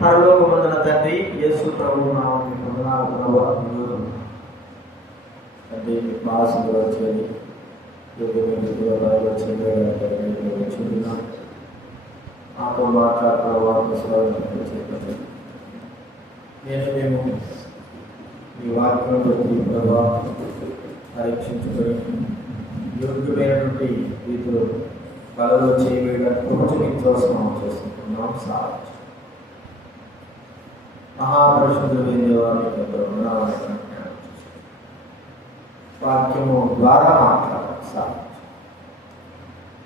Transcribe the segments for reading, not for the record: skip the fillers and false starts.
పరలోకమందున తండ్రి, యేసు ప్రభువు నామమున వందనాలు ప్రభువా. తండ్రి మీ పాసంలో వచ్చేది వచ్చున్నాం. మాతో మాట్లాడుతున్న మేము మీ వాక్యం ప్రభావ పరీక్షించుకొని యోగ్యమైనటువంటి రీతిలో కళలో చేయడానికి ప్రోత్సహించవలసిన చేస్తున్నాం. సాధించు మహాపరిశుద్ధులైన దేవాలయ వాక్యము ద్వారా మాట్లాడాలి. సాధించు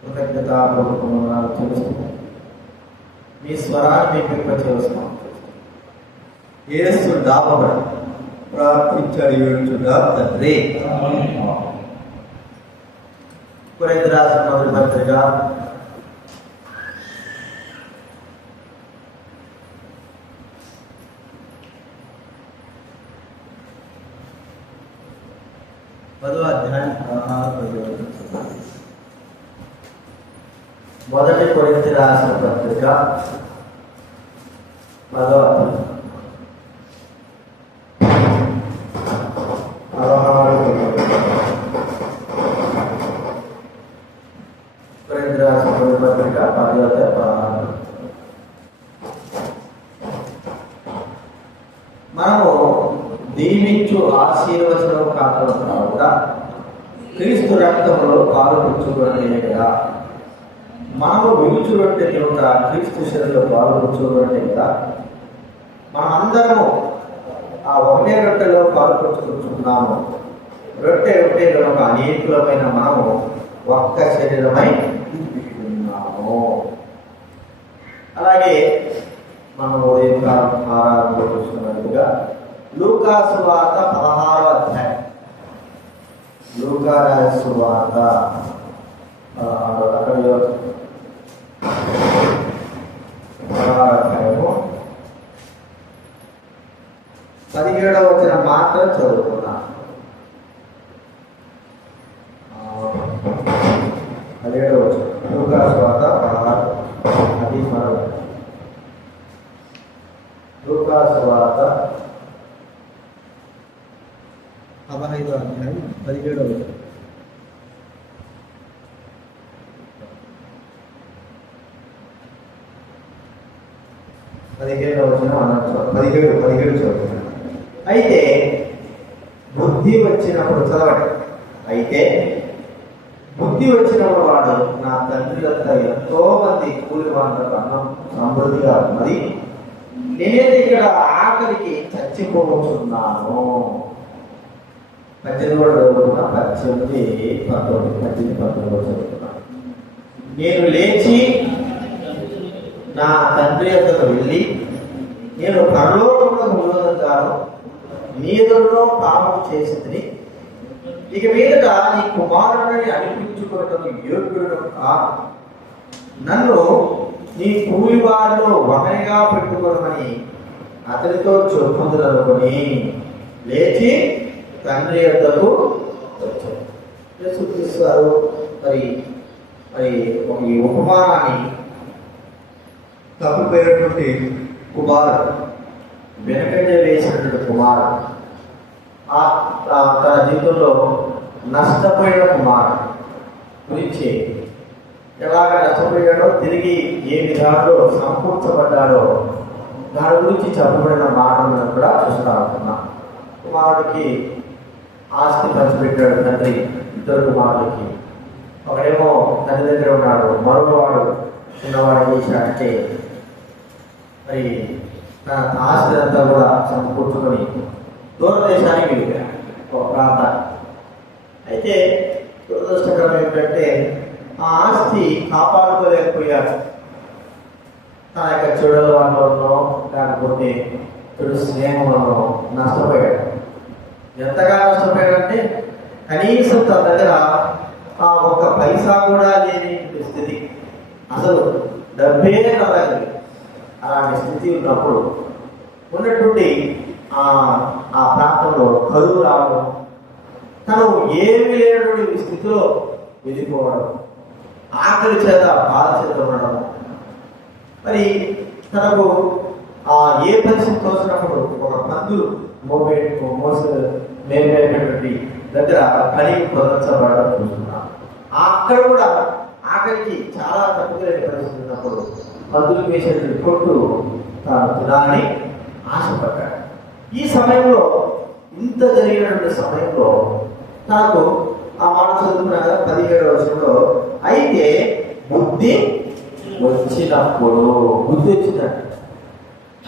కృతజ్ఞతాపూర్వకముగా తెలుస్తున్నాం. మీ స్వరాన్ని పెంపచేస్తున్నాం. యేసు నామమున ప్రార్థించడి వేడుచున్నాం తండ్రి. కొరింథీ రాసిన మొదటి పత్రిక 10వ అధ్యాయం 16 మొదటి కొరింథీ రాసిన పత్రిక 10వ అధ్యాయం 16. మనము దీవించు ఆశీర్వచనం కాకుండా కూడా క్రీస్తు రక్తంలో పాలుపుచ్చుకునే కదా. మనము విలుచు రొట్టె తినుట క్రీస్తు శరీరంలో పాలుపుచ్చుకునే కదా. మనమందరము ఆ ఒకటే రొట్టెలో పాలుపుచ్చుకుంటున్నాము. రొట్టె కనుక అనేకులమైన మనము ఒక్క శరీరమై ఉన్నాము. అలాగే మనం ఉదయం కాలం ఆరాధనలో చూస్తున్నట్టుగా లూకా సువార్త 16వ అధ్యాయం, లూకా సువార్త 16వ అధ్యాయము 17వ వచనం మాత్రం చదువుకున్నాను. 17వ వచనం లూకా సువార్త 16. అది మరొక లూకా సువార్త 15వ అధ్యాయం 17వ వచనం. అయితే బుద్ధి వచ్చినప్పుడు చదవండి. అయితే బుద్ధి వచ్చినప్పుడు వాడు, నా తండ్రి వద్ద ఎంతో మంది కూలి వాళ్ళకు అన్నం సమృద్ధిగా ఉన్నది, నేనైతే ఇక్కడ ఆఖరికి చచ్చిపోతున్నాను. 18 కూడా చదువుతున్నా, 18, 19 చదువుతున్నాను. నేను లేచి నా తండ్రి వద్దకు వెళ్ళి, నేను పరలోకమునకు ఉన్నదంగాను నీ ఎదురులో పాపం చేసింది, ఇక మీదట నీ కుమారుడిని అనిపించుకోవటం యోగ్యుడు కాదు, నన్ను నీ కూలి వారిలో ఒకరిగా పెట్టుకోవడమని అతనితో చెప్పుదురనుకొని లేచి తండ్రి వద్దకు వచ్చాడు. యేసుక్రీస్తు మరి ఒక ఉపమానాన్ని తప్పుపోయినటువంటి కుమారుడు, వెనకంజ వేసినటువంటి కుమారుడు, తన జీవితంలో నష్టపోయిన కుమారుడు గురించి, ఎలాగ నష్టపోయాడో, తిరిగి ఏ విధానంలో సమకూర్చబడ్డాడో దాని గురించి చెప్పబడిన మాటలను కూడా చూస్తూ ఉంటున్నాం. కుమారుడికి ఆస్తి పంచిపెట్టాడు తండ్రి. 2 కుమారులకి, ఒకడేమో తండ్రి దగ్గర ఉన్నాడు, మరొకవాడు చిన్నవాడు ఏం చేశాడంటే మరి తన ఆస్తి అంతా కూడా సమకూర్చుకొని దూరదేశానికి వెళ్ళాడు, ఒక ప్రాంతాన్ని. అయితే దురదృష్టకరం ఏంటంటే ఆ ఆస్తి కాపాడుకోలేకపోయాడు. తన యొక్క చెడు అలవాట్లలోనో లేకపోతే చెడు స్నేహంలోనో నష్టపోయాడు. ఎంతగా నష్టపోయాడంటే కనీసం తన దగ్గర ఆ ఒక్క పైసా కూడా లేని స్థితి, అసలు డబ్బే రాలేదు. అలాంటి స్థితి ఉన్నప్పుడు ఉన్నటువంటి ఆ ప్రాంతంలో కరువు రావడం, తను ఏమి లేనటువంటి స్థితిలో వెళ్ళిపోవడం, ఆకలి చేత బాధ చేత ఉండడం, మరి తనకు ఏ పరిస్థితి తోచినప్పుడు ఒక పందులు మేపేటువంటి దగ్గర పనికి పొందబడడం చూస్తున్నాం. అక్కడ కూడా ఆఖరికి చాలా తప్పులేని పరిస్థితి ఉన్నప్పుడు పందులు వేసేటువంటి కొట్టు తాను తినాలని ఆశపడ్డాడు. ఈ సమయంలో ఇంత జరిగినటువంటి సమయంలో నాకు ఆ మాట చదువుకున్నాక 17వ వచనంలో అయితే బుద్ధి వచ్చినప్పుడు బుద్ధి వచ్చిందంట.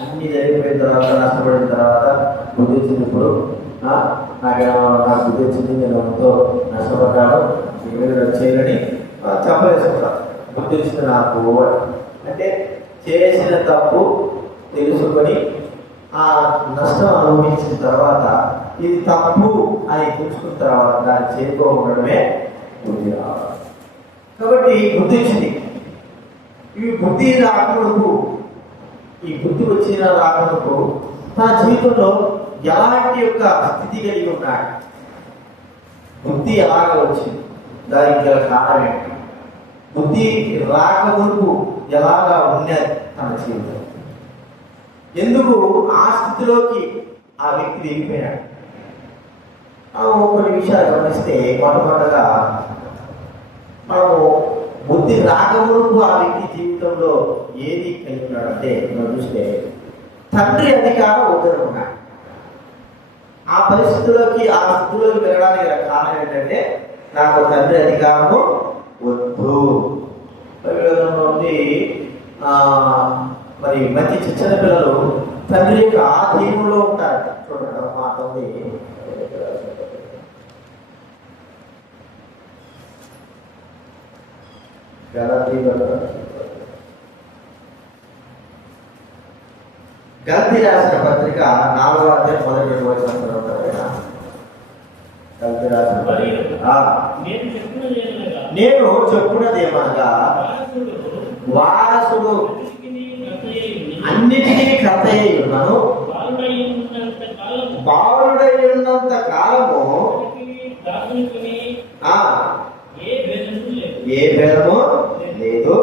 అన్ని జరిగిపోయిన తర్వాత నష్టపడిన తర్వాత బుద్ధి వచ్చినప్పుడు నాకు బుద్ధి వచ్చింది, నేను ఎంతో నష్టపడ్డాను, చేయాలని చెప్పలేసుకుంటాను. బుద్ధి వచ్చింది నాకు అంటే చేసిన తప్పు తెలుసుకొని ఆ నష్టం అనుభవించిన తర్వాత ఇది తప్పు అని తెలుసుకున్న తర్వాత దాన్ని చేరుకోవడమే బుద్ధి రావాలి. కాబట్టి బుద్ధి వచ్చింది. ఈ బుద్ధి రాకమునకు, ఈ బుద్ధి వచ్చిన రాకమునకు తన జీవితంలో ఎలాంటి యొక్క స్థితి కలిగి ఉన్నాడు, బుద్ధి ఎలాగ వచ్చింది, దానికి గల కారణం ఏంటి, బుద్ధి రాకమునకు ఎలాగా ఉన్నది తన జీవితం, ఎందుకు ఆ స్థితిలోకి ఆ వ్యక్తి వెళ్ళిపోయాడు. కొన్ని విషయాలు గమనిస్తే మొట్టమొదటిగా మనము బుద్ధి రాకమునకు ఆ వ్యక్తి జీవితంలో ఏది కలిగి ఉన్నాడంటే మనం చూస్తే తండ్రి అధికారం వద్దరు ఉన్నాడు. ఆ పరిస్థితుల్లోకి ఆ స్థితిలోకి వెళ్ళడానికి కారణం ఏంటంటే నాకు తండ్రి అధికారము వద్దు. ఉంది మరి మంచి చిన్న పిల్లలు తండ్రి యొక్క ఆధీనంలో ఉంటారు. చూడండి మాట ఉంది, గలతీ రాసిన పత్రిక 4వ అధ్యాయం 1 వచనం గలతీ రాసిన నేను చెప్పున్నదేమనగా వారసుడు అన్నిటికీ కర్త అయి ఉన్నాను, బాలుడై ఉన్నంత కాలము ఏ భేదము లేదు,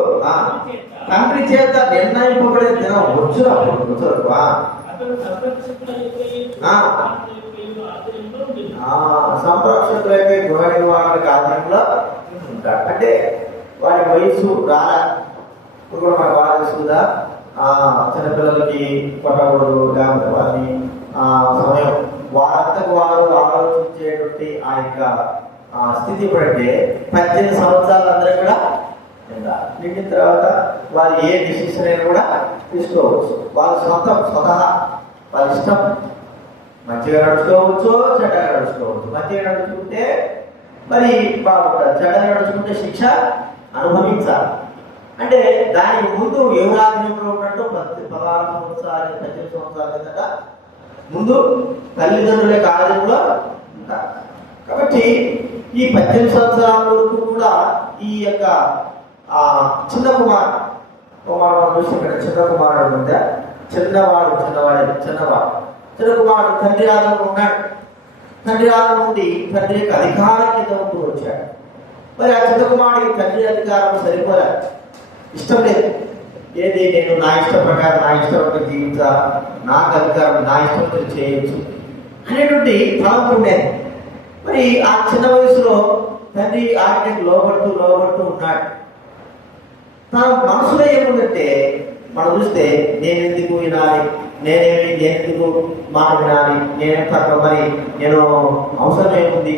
తండ్రి చేత నిర్ణయింపబడే దినం వచ్చినప్పుడు సంరక్షకులైతే గృహ నిర్వహణకు ఆధీనంలో ఉంటాడు. అంటే వాడి వయసు రాలా, ఇప్పుడు కూడా మనకు బాగా తెలుస్తుందా, చిన్నపిల్లలకి కొట్టకూడదు, లేకపోతే వారిని సమయం వారంతకు వారు ఆలోచించేటువంటి ఆ యొక్క స్థితి పడితే 18 సంవత్సరాలు అందరూ కూడా నిండిన తర్వాత వారు ఏ డిసిషన్ అయినా కూడా తీసుకోవచ్చు. వాళ్ళ స్వతహా వాళ్ళ ఇష్టం, మంచిగా నడుచుకోవచ్చు, చెడ్డగా నడుచుకోవచ్చు. మంచిగా నడుచుకుంటే మరి బాగుంటారు, చెడ్డగా నడుచుకుంటే శిక్ష అనుభవించాలి. అంటే దానికి ముందు యువరాజులో ఉన్నట్టు 16 సంవత్సరాలు 18 సంవత్సరాల కిందట ముందు తల్లిదండ్రుల ఆధీనంలో ఉంటారు. కాబట్టి ఈ 18 సంవత్సరాల వరకు కూడా ఈ యొక్క చిన్న కుమారుడు చూసి ఇక్కడ చిన్న కుమారుడు ఉంటే చిన్న కుమారుడు తండ్రి ఆధీనంలో ఉన్నాడు. తండ్రి ఆధీనం నుండి తండ్రి యొక్క అధికారం కింద ఉంటూ వచ్చాడు. మరి ఆ చిన్న కుమారుడికి తండ్రి అధికారం సరిపోలేదు, ఇష్టం లేదు. ఏది నేను నా ఇష్టం ప్రకారం నా ఇష్టం జీవించా, నాకు అధికారం నా ఇష్టం చేయొచ్చు అనేటువంటి తలంపు ఉండేది. మరి ఆ చిన్న వయసులో తండ్రి ఆజ్ఞకు లోబడుతూ ఉన్నాడు. తన మనసులో ఏముందంటే మనం చూస్తే నేను ఎందుకు వినాలి, నేనెందుకు మాట వినాలి, నేను అవసరం ఏముంది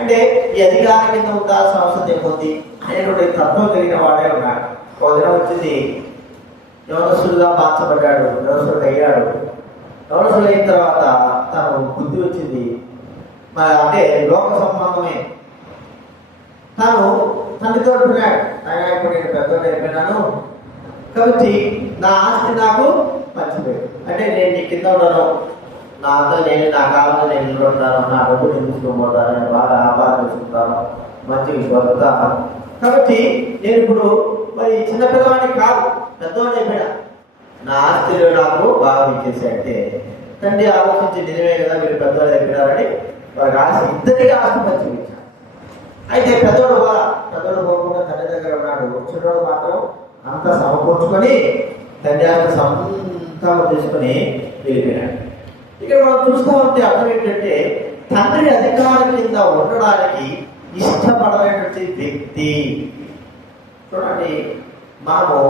అంటే ఈ అధికారం కింద ఉండాల్సిన అవసరం ఏముంది అనేటువంటి తత్వం కలిగిన వాడే ఉన్నాడు. ఒక దినం వచ్చింది, యవనస్తుడుగా మార్చబడ్డాడు, యవనస్తుడు అయ్యాడు. యవనస్తుడు అయిన తర్వాత తను బుద్ధి వచ్చింది, మరి అంటే లోక సంబంధమే. తాను తండ్రితో అంటున్నాడు, ఆయన ఇప్పుడు నేను పెద్దోడు అయిపోయినాను కాబట్టి నా ఆస్తి నాకు పంచిపోయాడు. అంటే నేను నీ కింద ఉండను, నా అంతా నేను నా కాలంలో నేను నిలబడతాను, నా డబ్బు నేను తీసుకుపోతాను, నేను బాగా వ్యాపారం చేసుకుంటాను, మంచిగా బతుకుతాను. కాబట్టి నేను ఇప్పుడు మరి చిన్నపిల్లవాడిని కాదు, పెద్దవాడిని అయిపోయినా, నా ఆస్తిలో నాకు బాగా ఇచ్చేసాడంటే తండ్రి ఆలోచించి నిజమే కదా మీరు పెద్దవాళ్ళు అయిపోయినారని వారికి ఆస్తి ఇద్దరికి ఆస్తి పంచిపించాడు. అయితే పెద్దోడు పోకుండా తండ్రి దగ్గర ఉన్నాడు. చిన్నోడు మాత్రం అంతా సమకూర్చుకొని తండ్రి సంతానం తీసుకుని వెళ్ళిపోయినాడు. ఇక్కడ మనం చూస్తూ ఉంటే అర్థం ఏంటంటే తండ్రి అధికారం కింద ఉండడానికి ఇష్టపడలేటువంటి వ్యక్తి. చూడండి, మనము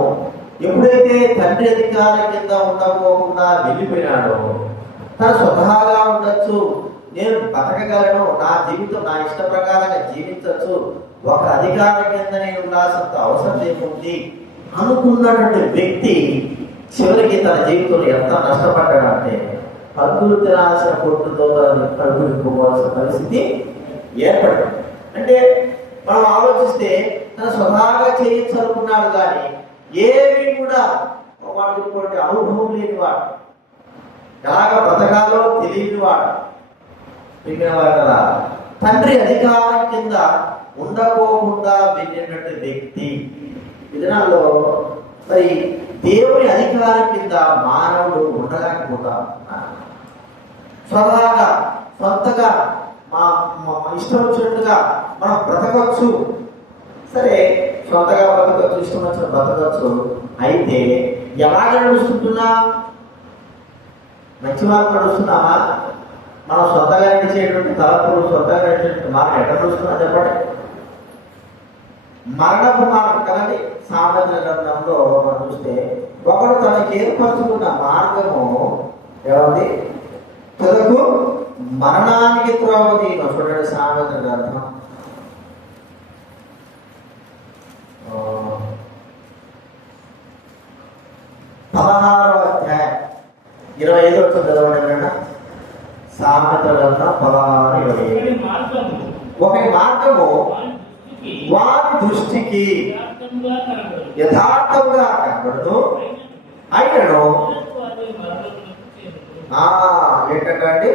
ఎప్పుడైతే తండ్రి అధికారం కింద ఉండకోకుండా వెళ్ళిపోయినాడో తను స్వతహాగా ఉండొచ్చు, నేను బతకగలను, నా జీవితం నా ఇష్ట ప్రకారంగా జీవించవచ్చు, ఒక అధికారం కింద నేను ఉండాల్సినంత అవసరం ఏముంది అనుకున్నటువంటి వ్యక్తి చివరికి తన జీవితంలో ఎంత నష్టపడ్డాడంటే పరుగులు తినాల్సిన కొట్టుతో పరుగులు పోవాల్సిన పరిస్థితి ఏర్పడింది. అంటే మనం ఆలోచిస్తే తన స్వతహాగా చేయించాలనుకున్నాడు కానీ ఏమీ కూడా వాడికి అనుభవం లేని వాడు, ఎలాగ బ్రతకాలో తెలియని వాడు, వాళ్ళ తండ్రి అధికారం కింద ఉండకోకుండా వెళ్ళినటువంటి వ్యక్తి. విధానాల్లో మరి దేవుని అధికారం కింద మానవుడు ఉండలేకపోతా స్వతహాగా సొంతగా మా ఇష్టం వచ్చినట్టుగా మనం బ్రతకవచ్చు. సరే, సొంతగా బ్రతకవచ్చు, ఇష్టం వచ్చిన బ్రతకవచ్చు. అయితే ఎలాగ నడుస్తుంటున్నా? మంచి మార్పు నడుస్తున్నామా? మనం సొంతగా నడిచేటువంటి తలపులు, సొంతగా నడిచేటువంటి మార్గం ఎక్కడ నడుస్తున్నా చెప్పండి? మరణపు మార్గం కదండి. సామెతల గ్రంథంలో మనం చూస్తే ఒకడు తనకి ఏర్పరచుకున్న మార్గము ఏమంది? తుదకు మరణానికి త్రోవది. చూడండి, సామెతల గ్రంథం 16వ అధ్యాయం 25వ వచనం చదవండి. సామెతల గ్రంథం 16:25. ఒకటి మార్గము వారి దృష్టికి యథార్థంగా కనబడదు, అయినను ఏంటంటే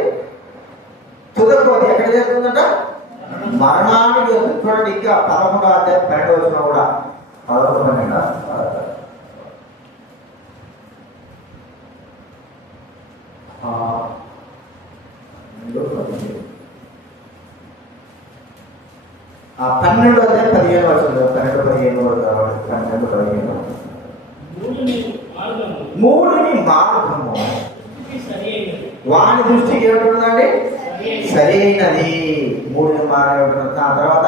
తుదకు అది ఎక్కడ చేస్తుందంట? మరణానికి. చూడండి, ఇంకా 11వ అధ్యాయం 12వ వచనం కూడా 11, 12వ అధ్యాయం 15వ వచనం. 12-15 మూడుని మార్గము వాని దృష్టికి ఏమిటండి? సరి అయినది. మూడుని మార్గం ఏమిటంటే ఆ తర్వాత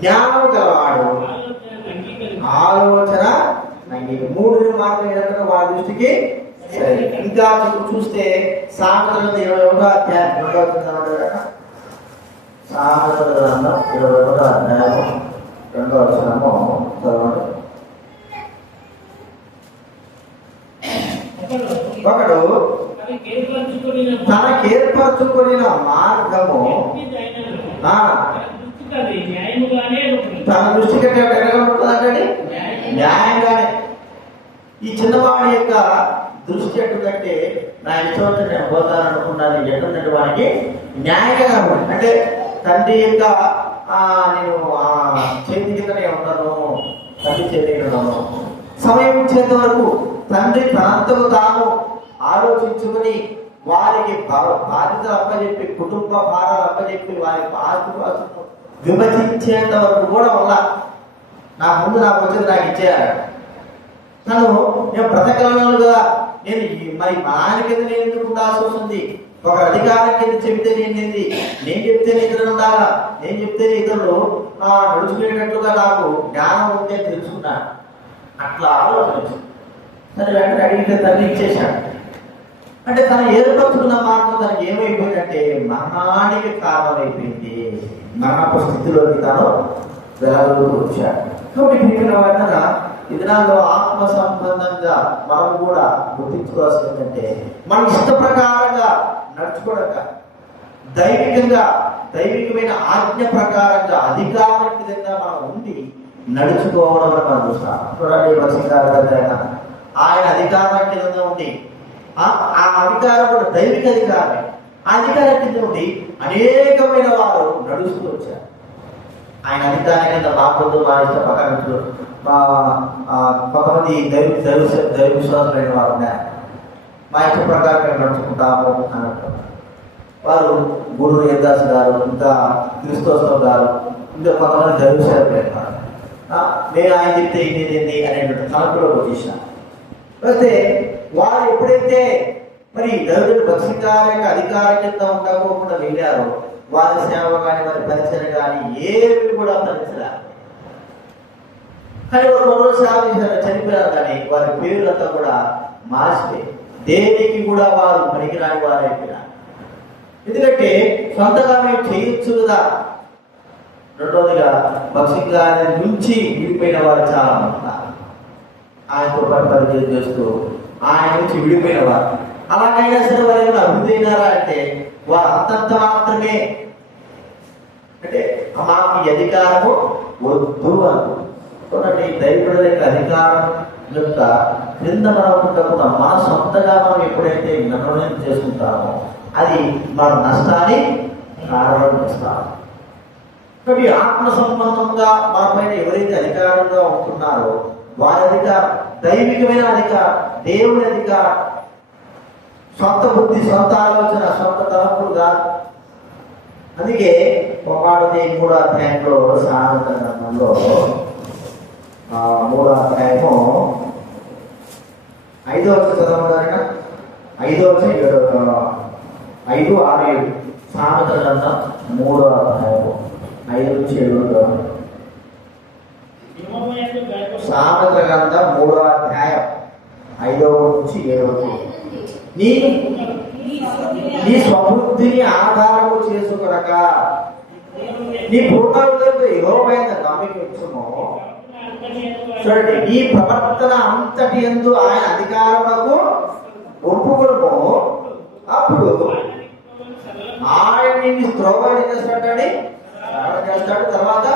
జ్ఞానము గలవాడు ఆలోచన. మూడుని మార్గం ఏంటంటే వాడి దృష్టికి సరి. ఇంకా చూస్తే సామెతల 21వ అధ్యాయం 2వ వచనం. సామెతల గ్రంథం 21వ అధ్యాయం 2వ వచనము చదవండి. ఒకడు తనకేర్పరచుకొనిన మార్గము తన దృష్టి కంటే ఎక్కడ ఉంటుందంటే న్యాయంగానే. ఈ చిన్నవాడి యొక్క దృష్టి ఎటుందంటే నా ఇష్టం వచ్చి నేను పోతాను అనుకున్నాను ఎటుందంటే వాడికి న్యాయంగా ఉంటుంది. అంటే తండ్రి యొక్క నేను చేతి కిందనే ఉంటాను, తండ్రి చేతి కింద సమయం ఇచ్చేంత వరకు తండ్రి తనంతకు తాను ఆలోచించుకుని వారికి బాధ్యతలు అప్పచెప్పి, కుటుంబ భారాలు అప్పచెప్పి, వారికి ఆస్తిపాస్తులు విభజించేంత వరకు కూడా వల్ల నా ముందు నాకు వచ్చేది నాకు ఇచ్చేయాలి. తను నేను బ్రతకగలనుగా నేను మరి మా ఆయన కింద నేను ఎందుకు ఉండాల్సి వస్తుంది? ఒక అధికారం కింద చెబితే నేనేంది, నేను చెప్తేనే ఇతరులు ఉండాలా, నేను చెప్తేనే ఇతరులు నడుచుకునేటట్లుగా నాకు జ్ఞానం ఉంటే తెలుసుకున్నాను. అట్లా ఆలోచించు. తను వెంటనే అడిగితే తల్లి ఇచ్చేశాడు. అంటే తను ఏర్పరచుకున్న మార్గం తనకి ఏమైపోయిందంటే మరణానికి కారణమైపోయింది. మరణపు స్థితిలోకి తను వచ్చాడు. కాబట్టి మిగిలిన వాటిన ఈ దినాల్లో ఆత్మ సంబంధంగా మనం కూడా గుర్తించుకోవాల్సింది ఏంటంటే మన ఇష్ట ప్రకారంగా నడుచుకోవడం, దైవికమైన ఆజ్ఞ ప్రకారంగా అధికారం కింద మనం ఉండి నడుచుకోవడం అని మనం చూస్తాం. చూడండి, ఆయన అధికారం కింద ఉండి ఆ అధికారం కూడా దైవిక అధికారమే. ఆ అధికారం కింద ఉండి అనేకమైన వారు నడుస్తూ వచ్చారు. ఆయన అధికారం కింద మా పొద్దు మా ఇష్ట ప్రకారం కొంతమంది దైవ విశ్వాసులైన వారు ఉన్నారు. మా ఇష్ట ప్రకారం మేము నడుచుకుంటాము అన్నట్టు వారు గురు యేదాస్ గారు, ఇంకా క్రిస్తోత్సవం గారు, ఇంకా కొంతమంది దైవ సేవకులైన వారు నేను ఆయన చెప్తే ఇదేంటి అనేటువంటి తలంపులోకి వచ్చేసాను. అయితే వారు ఎప్పుడైతే మరి దైవజనుడు భక్సింగ్ గారి యొక్క అధికార కింద ఉండకోకుండా వెళ్ళారో వారి సేవ కానీ వారి పరిచయం కానీ ఏవి కూడా ఫలించలే. కానీ వారు మరో సేవ చేశారు, చనిపోయారు. కానీ వారి పేర్లంతా కూడా మార్చిపోయి దేనికి కూడా వారు పనికిరాని వారు అయిపోయినారు. ఎందుకంటే సొంతగా మేము చేయొచ్చు కదా. రెండవదిగా భక్సింగ్ గారి నుంచి విడిపోయిన వారు చాలా ఉన్నారు. ఆయనతో పాటు పరిచయం చేస్తూ ఆయన నుంచి విడిపోయిన వారు. అలాగైనా సరే వారు ఏమైనా అభివృద్ధి అయినారా అంటే వారు అంతంత మాత్రమే. అంటే మాకు ఈ అధికారము వద్దు అనుకుంటే దైవుల యొక్క అధికారం యొక్క క్రింద మనం ఉండకుండా మన సొంతగా మనం ఎప్పుడైతే నిర్ణయం చేసుకుంటామో అది మన నష్టాన్ని కారణం చేస్తాము. కాబట్టి ఆత్మ సంబంధంగా మన పైన ఎవరైతే అధికారంగా ఉంటున్నారో వారి అధికారం దైవికమైన అధికారం, దేవుని అధికారం, సొంత బుద్ధి, సొంత ఆలోచన, సొంత తలంపులుగా. అందుకే ఒకటి 3వ అధ్యాయంలో సామెతల గ్రంథంలో 3వ అధ్యాయము 5వ చదవడానికి 5వ 5, 6, 7 సామెతల గ్రంథం 3వ అధ్యాయము 5 నుంచి 7. సామెతల గ్రంథం 3వ అధ్యాయం 5వ నుంచి 7. నీ స్వబుద్ధిని ఆధారము చేసుకొనక నీ పూర్ణ హృదయంతో యెహోవా నమ్మిక ఉంచుము. చూడండి, నీ ప్రవర్తన అంతటి యందు ఆయన అధికారములకు ఒప్పుకొనుము. అప్పుడు ఆయన నిన్ను త్రోవని చేస్తాడు. తర్వాత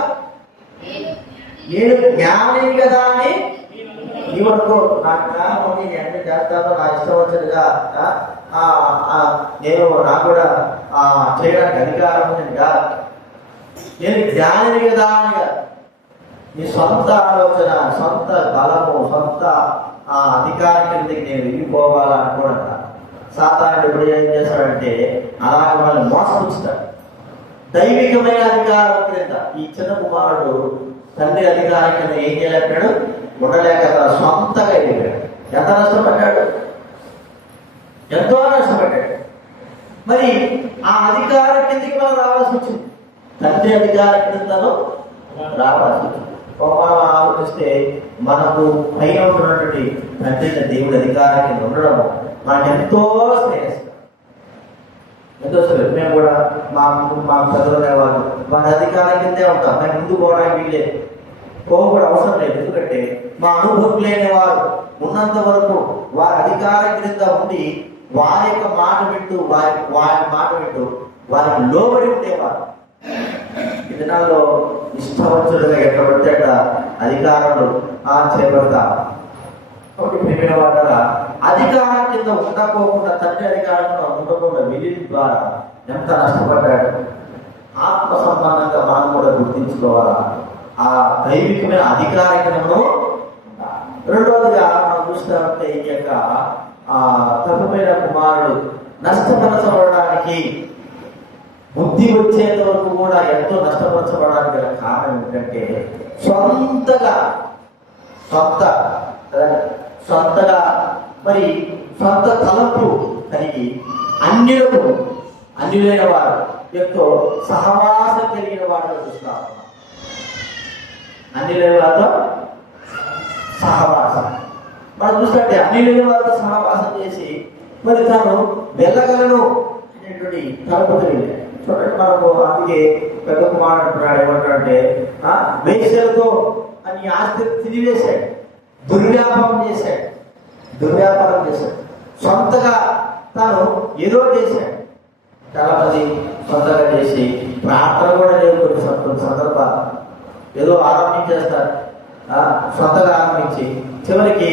నేను జ్ఞానిని కదా అని నీవనుకో. నా జ్ఞానం నేను ఎంత చేస్తానో నా ఇష్టం వచ్చినగా నేను నాకు కూడా చేయడానికి అధికారం ఉంది కాదు. నేను జ్ఞానిని కదా అని కాదు. నీ సొంత ఆలోచన, సొంత బలము, సొంత అధికారం కిందకి నేను వెళ్ళిపోవాలనుకోవడం. సాతానుడు ఎప్పుడు ఏం చేస్తాడంటే అలాగే వాళ్ళని మోసపుచ్చుతాడు. దైవికమైన అధికారం క్రింద ఈ చిన్న కుమారుడు తండ్రి అధికారం కింద ఏం చేయలేకపోయాడు, ఉండలేక సొంతగా వెళ్ళిపోయాడు. ఎంత నష్టపడ్డాడు, ఎంతో నష్టపడ్డాడు. మరి ఆ అధికారం కిందకి మనం రావాల్సి వచ్చింది. తండ్రి అధికారం కిందలో రావాల్సి వచ్చింది. మనం ఆలోచిస్తే మనకు పైన ఉన్నటువంటి తండ్రి దేవుడి అధికారం కింద ఉండడం మనకు ఎంతో శ్రేయస్కరం, ఎంతో శ్రేయస్కరం. మేము కూడా మాకు చదువుకునే వాళ్ళు వారి అధికారం కిందే ఉంటాం. మేము ముందు పోవడానికి వీల్లేదు, పోకూడదు, అవసరం లేదు. ఎందుకంటే మా అనుభవం లేని వారు ఉన్నంత వరకు వారి అధికారం క్రింద ఉండి వారి యొక్క మాట వింటూ వారి మాట వింటూ వారికి లోబడి ఉండేవారు. ఈ దినాల్లో ఇష్టవంతులుగా ఎక్కడ పడితే అధికారులు చేపడతారు. కాబట్టి ప్రేమ వాళ్ళ అధికారం కింద ఉండకోకుండా తండ్రి అధికారంలో ఉండకుండా వెళ్ళి ద్వారా ఎంత నష్టపడ్డాడు. ఆత్మ సంబంధంగా మనం కూడా గుర్తించుకోవాలా ఆ దైవికమైన అధికారికను. రెండవదిగా మనం చూస్తూ ఉంటే ఈ యొక్క తప్పుమైన కుమారుడు నష్టపరచబడడానికి, బుద్ధి వచ్చేంత వరకు కూడా ఎంతో నష్టపరచబడడానికి గల కారణం ఏంటంటే సొంతగా మరి సొంత తలంపు కలిగి అన్యులైన వారు ఎంతో సహవాసం కలిగిన వాడు చూస్తా ఉన్నాం. అన్యులైన వారితో సహవాసం మనం చూస్తుంటే అన్యులైన వారితో సహవాసం చేసి మరి తాను వెళ్ళగలను అనేటువంటి తలపతి వెళ్ళాడు. చూడండి, మనకు అందుకే పెద్ద కుమారుడు అంటున్నాడు, ఏమంటాడంటే వేశ్యలతో అని ఆస్తి తిరివేశాడు, దుర్వ్యాపారం చేశాడు. సొంతగా తాను ఏదో చేశాడు. చాలా మంది సొంతగా చేసి ప్రార్థన కూడా లేదు. కొన్ని సందర్భాలు ఏదో ఆరంభించేస్తారు, సొంతగా ఆరంభించి చివరికి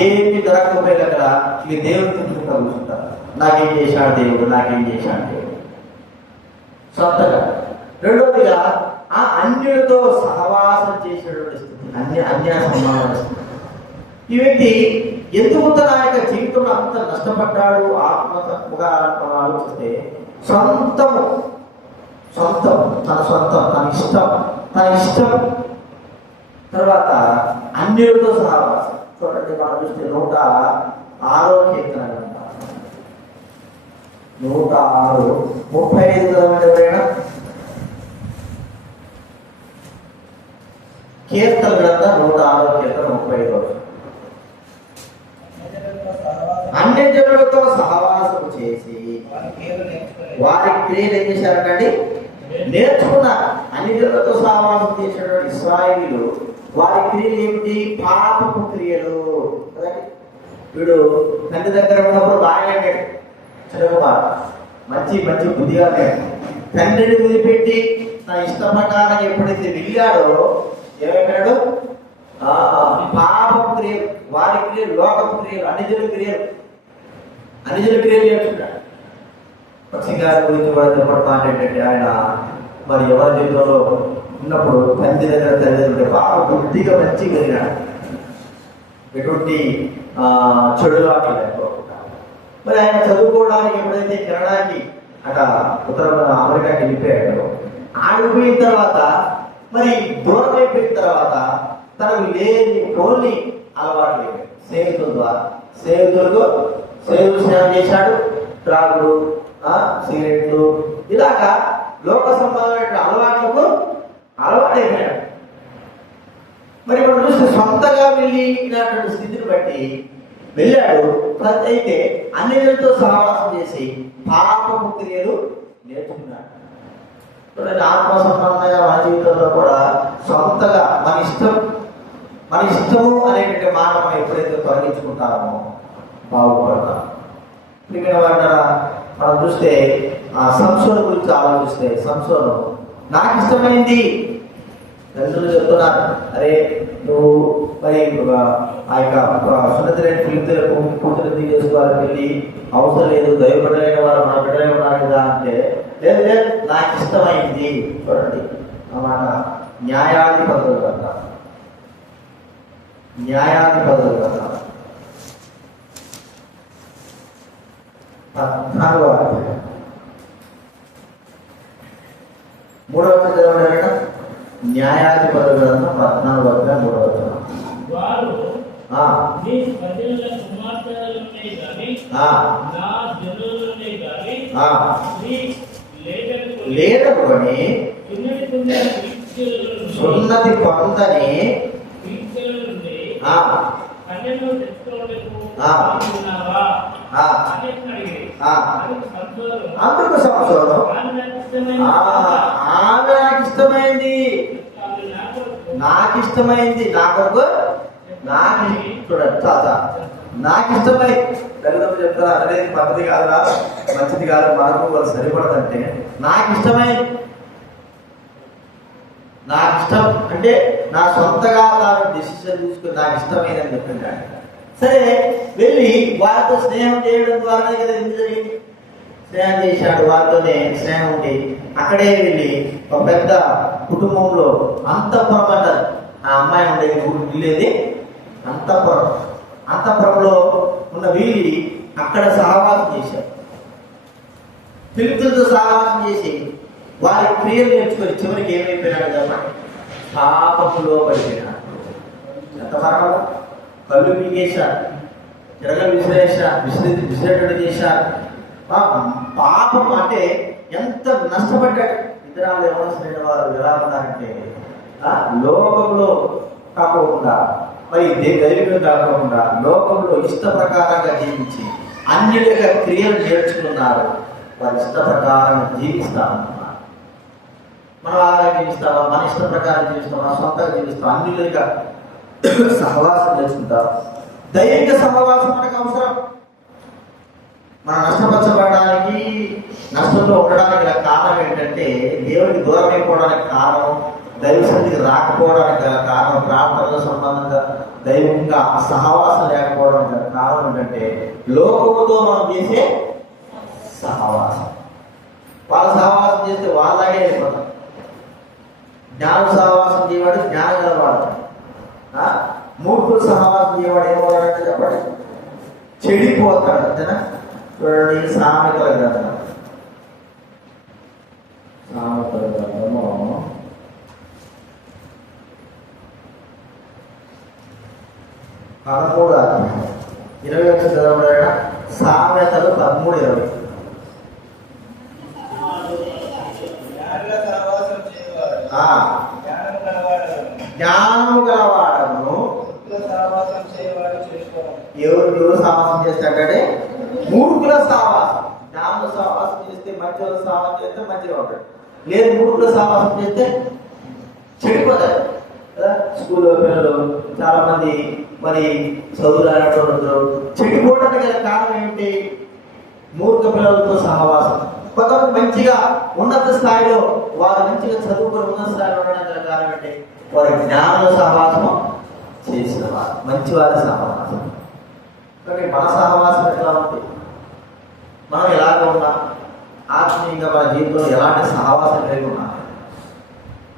ఏమి దొరకకపోయినా కదా ఇక దేవుడు తింటుకుంటా కూర్చుంటారు. నాకేం చేశాడు దేవుడు, నాకేం చేశాడు దేవుడు సొంతగా. రెండోదిగా అన్యులతో సహవాసం చేసేటువంటి స్థితి, అన్య సంబంధం స్థితి. ఈ వ్యక్తి ఎందుకు తన యొక్క జీవితంలో అంత నష్టపడ్డాడు ఆత్మగా ఆలోచిస్తే సొంతం తన ఇష్టం తర్వాత అన్యులతో సహవాసం. చూడండి, మనం చూస్తే 106వ కీర్తన 106:35 చదవండి ఎవరైనా. కీర్తన గ్రంథం 106వ కీర్తన 35. అన్ని జనులతో సహవాసం చేసి వారి క్రియలు ఏం చేశారంటే నేర్చుకున్నారు. అన్ని జనులతో సహవాసం చేసినటువంటి ఇశ్రాయేలీయులు వారి క్రియలు ఏమిటి? పాపపు క్రియలు. వీడు తండ్రి దగ్గర ఉన్నప్పుడు బాగా చదువుకున్నాడు, మంచి మంచి బుద్ధిగా తండ్రిని వదిలిపెట్టి తన ఇష్ట ప్రకారం ఎప్పుడైతే వెళ్ళాడో ఏమైనాడు? పాపపు క్రియలు, వారి క్రియలు, లోకపు క్రియలు, అన్నిజనుల క్రియలు చేస్తున్నాడు. పక్షి గారి గురించి కూడా మాట ఏంటంటే, ఆయన మరి ఎవరి జీవితంలో ఉన్నప్పుడు తండ్రి దగ్గర తల్లిదండ్రులు బాగా బుద్ధిగా మంచిగా కలిగినాడు, ఎటువంటి చెడులు అట్లా లేకపోకుండా. మరి ఆయన చదువుకోవడానికి ఎప్పుడైతే కెనడాకి ఉత్తర అమెరికాకి వెళ్ళిపోయాడు, ఆడిపోయిన తర్వాత మరి దూరం అయిపోయిన తర్వాత తనకు లేని టోల్ని అలవాటు లేదు. స్నేహితులతో స్నేహం చేశాడు, త్రాగుడు, సిగరెట్లు, ఇలాగా లోక సంబంధమైన అలవాట్లకు అలవాటైపోయాడు. మరి మనం చూస్తే సొంతగా వెళ్ళినటువంటి స్థితిని బట్టి వెళ్ళాడు. అయితే అన్నిటితో సహవాసం చేసి పాపపు క్రియలు నేర్చుకున్నాడు. ఆత్మ సంబంధంగా మన జీవితంలో కూడా సొంతగా మన ఇష్టము అనేటువంటి మాట మనం ఎప్పుడైతే తొలగించుకుంటామో బాగుపడతాం. ఇక్కడ మనం చూస్తే ఆ సంసోను గురించి ఆలోచిస్తే, సంసోను నాకు ఇష్టమైంది తల్లిదండ్రులు చెప్తున్నారు, అరే నువ్వు మరి ఆ యొక్క సున్నతిరైన పిల్లలకు కూతురు చేసుకోవాలని వెళ్ళి అవసరం లేదు, దైవబిడ్డలైన వారు మన బిడ్డలే ఉన్నారు కదా అంటే, లేదు లేదు నాకు ఇష్టమైంది. చూడండి అన్నమాట. న్యాయాధిపతులు కదా, న్యాయాధిపతులు కదా 14వ అధ్యాయం 3వ చదవడం. న్యాయాధిపతుల గ్రంథం 14వ అధ్యాయం 3వ వచనం. లేదనుకొని సున్నతి పొందని అందుకు సంసోను ఆమె నాకు ఇష్టమైంది నా కొరకు చూడండి నాకు ఇష్టమైంది. తల్లిదండ్రులు చెప్తారా, అనేది పద్ధతి కాదురా, మంచిది కాదు, మనకు వాళ్ళు సరిపడదంటే నాకు ఇష్టమైంది. నాకు ఇష్టం అంటే నా సొంతగా తాను డిసిషన్ తీసుకుని నాకు ఇష్టమైందని చెప్తున్నాడు. సరే వెళ్ళి వారితో స్నేహం చేయడం ద్వారానే కదా ఎందుకు జరిగింది. స్నేహం చేశాడు, వారితోనే స్నేహం ఉండి అక్కడే వెళ్ళి ఒక పెద్ద కుటుంబంలో అంతఃపురం అంటారు. ఆ అమ్మాయి ఉండేది వెళ్ళేది అంతఃపురంలో ఉన్న వీళ్ళి అక్కడ సహవాసం చేశారు. పిలుపులతో సహవాసం చేసి వారి క్రియలు నేర్చుకొని చివరికి ఏమైపోయినాడు కదా, పాపములో పడిపోయినాడు. ఎంత పర్వాలేదు, కళ్ళు పీకేశారు, తిరగలు విసిరేటట్టు చేశారు. పాపం అంటే ఎంత నష్టపడ్డాడు. ఇతరాలు ఎవరైన వారు ఎలా ఉన్నారంటే లోకంలో కాకుండా, మరి దైవికంగా కాకుండా లోకంలో ఇష్ట ప్రకారంగా జీవించి అన్యుల క్రియలు నేర్చుకున్నారు. వారి ఇష్ట ప్రకారం జీవిస్తామన్నారు. మనం అలాగే జీవిస్తామా, మన ఇష్ట ప్రకారం జీవిస్తామా, సొంతంగా జీవిస్తాం, అన్యులుగా సహవాసం చేసుకుంటాం. దైవిక సహవాసం మనకు అవసరం. మనం నష్టపరచబడడానికి, నష్టంలో ఉండడానికి గల కారణం ఏంటంటే, దేవుడికి దూరం అయిపోవడానికి కారణం, దైవసన్నిధికి రాకపోవడానికి గల కారణం, ప్రార్థనల సంబంధంగా దైవంగా సహవాసం లేకపోవడానికి గల కారణం ఏంటంటే లోకముతో మనం చేసే సహవాసం. వాళ్ళ సహవాసం చేస్తే వాళ్ళలాగే అయిపోతాం. జ్ఞాన సహవాసం చేయవాడు జ్ఞానం గలవాడు, మూర్ఖులు సహవాసం చేయవాడు ఏమవుతాడంటే చెప్పండి, చెడిపోతాడు. అంతేనా? చూడండి సామెతల గ్రంథం, సామెతల గ్రంథము 13 అధ్యాయం 20 వచ్చి చదవబడిన సామెతలు 13:20. జ్ఞానము గలవాడను ఎవరు సావాసం చేస్తాడంటే మూర్ఖుల సావాసం. జ్ఞానుల సావాసం చేస్తే మంచి సావాసం చేస్తే మంచిగా ఉంటాడు, లేదు మూర్ఖుల సావాసం చేస్తే చెడిపోతారు కదా. స్కూల్లో పిల్లలు చాలా మంది మరి చదువులు చెడిపోవడానికి గల కారణం ఏమిటి? మూర్ఖ పిల్లలతో సహవాసం. కొంతమంది మంచిగా ఉన్నత స్థాయిలో వారు మంచిగా చదువుకొని ఉన్నత స్థాయిలో ఉండడానికి గల కారణం ఏంటి? వారి జ్ఞానుల సహవాసం చేసిన వారు, మంచి వారి సహవాసం. కానీ మన సహవాసం ఎట్లా ఉంది? మనం ఎలాగ ఉన్నాం? ఆత్మీయంగా మన జీవితంలో ఎలాంటి సహవాసం కలిగి ఉన్నాం?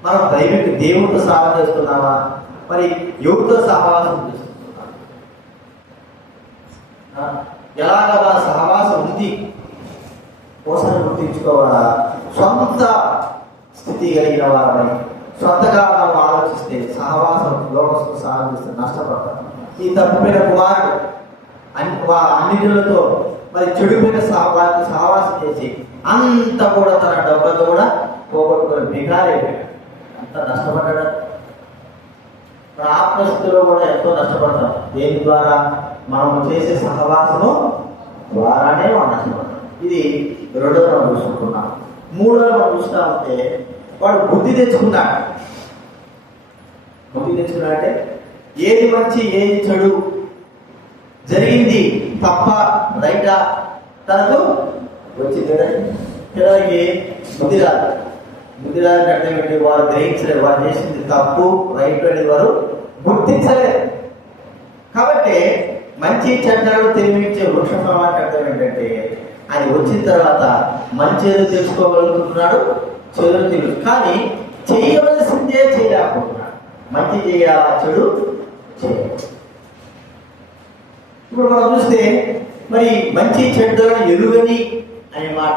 మనం దైవిక దేవుడితో సహవాసం చేస్తున్నామా, మరి యువతో సహవాసం చేస్తున్నామా? ఎలాగ మన సహవాసం ఉంది కోసం గుర్తించుకోవాలా? సొంత స్థితి కలిగిన వారని సొంతగా మనం ఆలోచిస్తే సహవాసం లోకస్తు సాధిస్తే నష్టపడతాం. ఈ తప్పిపోయిన కుమారుడు అన్నిటిలతో మరి చెడుపోయిన సహవాసం చేసి అంత కూడా తన డబ్బులతో కూడా పోగొట్టుకుని బిగారైపోయాడు. అంత నష్టపడ్డాడు. మన ఆత్మస్థితిలో కూడా ఎంతో నష్టపడతాం. దేని ద్వారా? మనం చేసే సహవాసము ద్వారానే మనం నష్టపడతాం. ఇది రెండవ మనం చూసుకుంటున్నాం. మూడవ మనం చూస్తా ఉంటే వాడు బుద్ధి తెచ్చుకున్నాడు. బుద్ధి తెచ్చుకున్నాడంటే ఏది మంచి ఏది చెడు, జరిగింది తప్ప రైటా తనకు వచ్చింది. పిల్లలకి బుద్ధి రాదు. బుద్ధి రాదంటే ఏంటి? వారు గ్రహించలేదు, వారు చేసింది తప్పు రైట్ అనేది వారు గుర్తించలేదు. కాబట్టి మంచి చెడ్డలు తెలివించే వృక్షఫలం అంటే అర్థం ఏంటంటే అది వచ్చిన తర్వాత మంచి ఏదో తెలుసుకోగలుగుతున్నాడు, చెడు తెలుసు, కానీ చేయవలసిందే చేయలేకపోతున్నాడు. మంచి చేయాలా, చెడు చేయాలి. ఇప్పుడు మనం చూస్తే మరి మంచి చెడ్డలను ఎరుగని అనే మాట.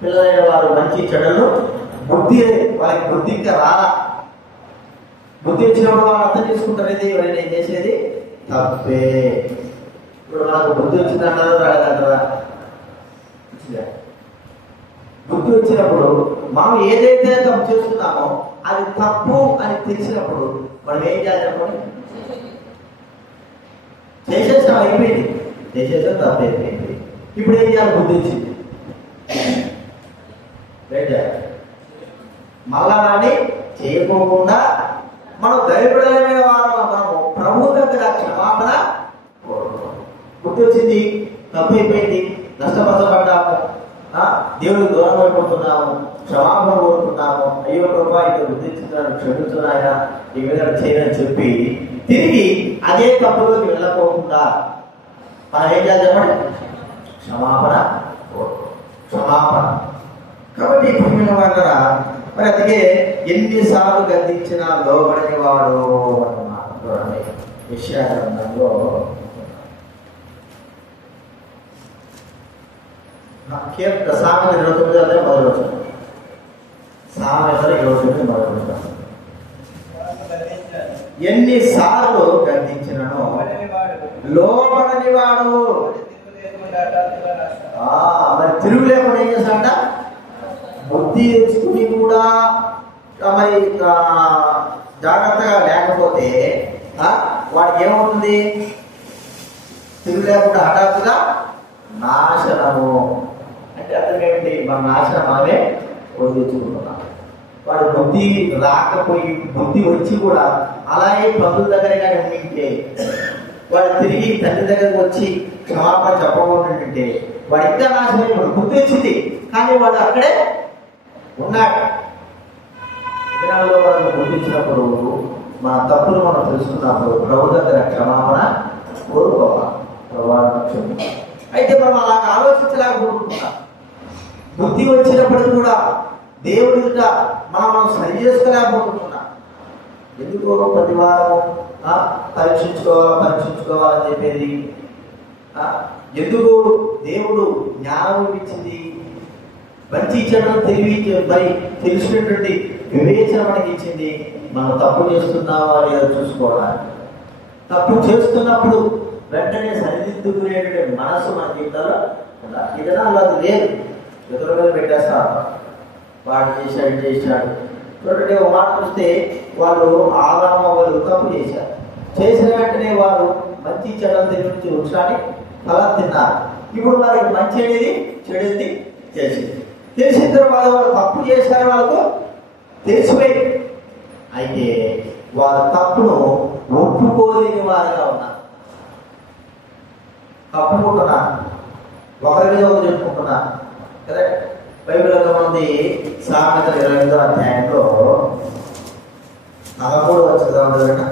పిల్లలైన వారు మంచి చెడ్డలు బుద్ధి, వాళ్ళకి బుద్ధి ఇంకా రాలా. బుద్ధి వచ్చినప్పుడు వాళ్ళు అర్థం చేసుకుంటారు, ఇది ఎవరైనా ఏం చేసేది తప్పే. ఇప్పుడు మనకు బుద్ధి వచ్చిందంటారా రాలేదంటారా? బుద్ధి వచ్చినప్పుడు మనం ఏదైతే తప్పు చేస్తున్నామో అది తప్పు అని తెలిసినప్పుడు మనం ఏం చేయాలి చెప్పండి? చేసేసాం, అయిపోయింది. చేసేసాం, తప్పు అయిపోయింది. ఇప్పుడు ఏం చేయాలి? బుద్ధి వచ్చింది, ఏం చేయాలి? మళ్ళా రాని చేయకోకుండా మనం దైవడమైన వారు మనము ప్రభు దగ్గర క్షమాపణ. బుద్ధి వచ్చింది, తప్పు అయిపోయింది, నష్టపరచబడ్డాము, దేవుడికి దూరం అయిపోతున్నాము, క్షమాపణ కోరుతున్నాము. అయ్యో ప్రభా ఇక్కడ బుద్ధిస్తున్నాను, క్షమిస్తున్నాయన, ఈ విధంగా చేయని చెప్పి తిరిగి అదే తప్పులోకి వెళ్ళకోకుండా మనం ఏం చేయాలి చెప్పండి? క్షమాపణ. కాబట్టి భూమిని దగ్గర మరి అందుకే ఎన్నిసార్లు గద్దించినా లోబడని వాడు అన్నమాట. చూడండి యెషయా గ్రంథంలో సామెత 29 మొదలు సామెతలు 29 మొదలు. ఎన్నిసార్లు గద్దించినను లోబడని వాడు. మరి తిరుగు లేకుండా ఏం చేస్తాడంట? బుద్ధి తెచ్చుకుని కూడా మరి జాగ్రత్తగా లేకపోతే వాడికి ఏమవుతుంది? తిరుగు లేకుండా హఠాత్తుగా నాశనము. అంటే అర్థం ఏమిటి? మన నాశనం మనమే కొని తెచ్చుకుంటున్నాం. వాడు బుద్ధి రాకపోయి బుద్ధి వచ్చి కూడా అలాగే బంధువుల దగ్గర కానీ ఉండింటే, వాడు తిరిగి తండ్రి దగ్గరకు వచ్చి క్షమాపణ చెప్పకుండా వాడు ఇంకా నాశనం. వాడు బుద్ధి వచ్చింది కానీ వాడు అక్కడే ఉన్నాడు. దినాల్లో మనం గుర్తించినప్పుడు మన తప్పులు మనం తెలుసుకున్నప్పుడు ప్రభు దగ్గర క్షమాపణ కోరుకోవాలి. అయితే మనం అలా ఆలోచించలేకపోతున్నాం. బుద్ధి వచ్చినప్పుడు కూడా దేవుడిట మనం సరి చేసుకోలేకపోతున్నాం. ఎందుకు ప్రతి వారం పరీక్షించుకోవాలని చెప్పేది? ఎందుకు దేవుడు జ్ఞానం ఇచ్చింది? మంచి చెడును మరి తెలిసినటువంటి వివేచన మనకి ఇచ్చింది. మనం తప్పు చేస్తున్నావా లేదో చూసుకోవడానికి. తప్పు చేస్తున్నప్పుడు వెంటనే సరిదిద్దుకునేటువంటి మనసు మన జీవితంలో ఉండాలి. ఈ దినాల్లో అది లేదు. ఎదురుగా పెట్టేస్తారు, వాడు చేశాడు ఇది చేశాడు. చూడండి, ఒక మాట చూస్తే వాళ్ళు ఆదాము వాళ్ళు తప్పు చేశారు. చేసిన వెంటనే వారు మంచి చెడ్డలు తెలిసి వృక్షాన్ని ఫలం తిన్నారు. ఇప్పుడు వారికి మంచి అనేది చెడేది తెలిసింది. తెలిసిన తర్వాత వాళ్ళు తప్పు చేశారు, వాళ్ళకు తెలిసిపోయింది. అయితే వారు తప్పును ఒప్పుకోలేని వారుగా ఉన్నారు. తప్పుకుంటున్నారు, ఒకరి మీద ఒకరు చెప్పుకుంటున్నారు కదా. బైబిల్లో మంది సామెతలు 28వ అధ్యాయంలో 13వ వచనం,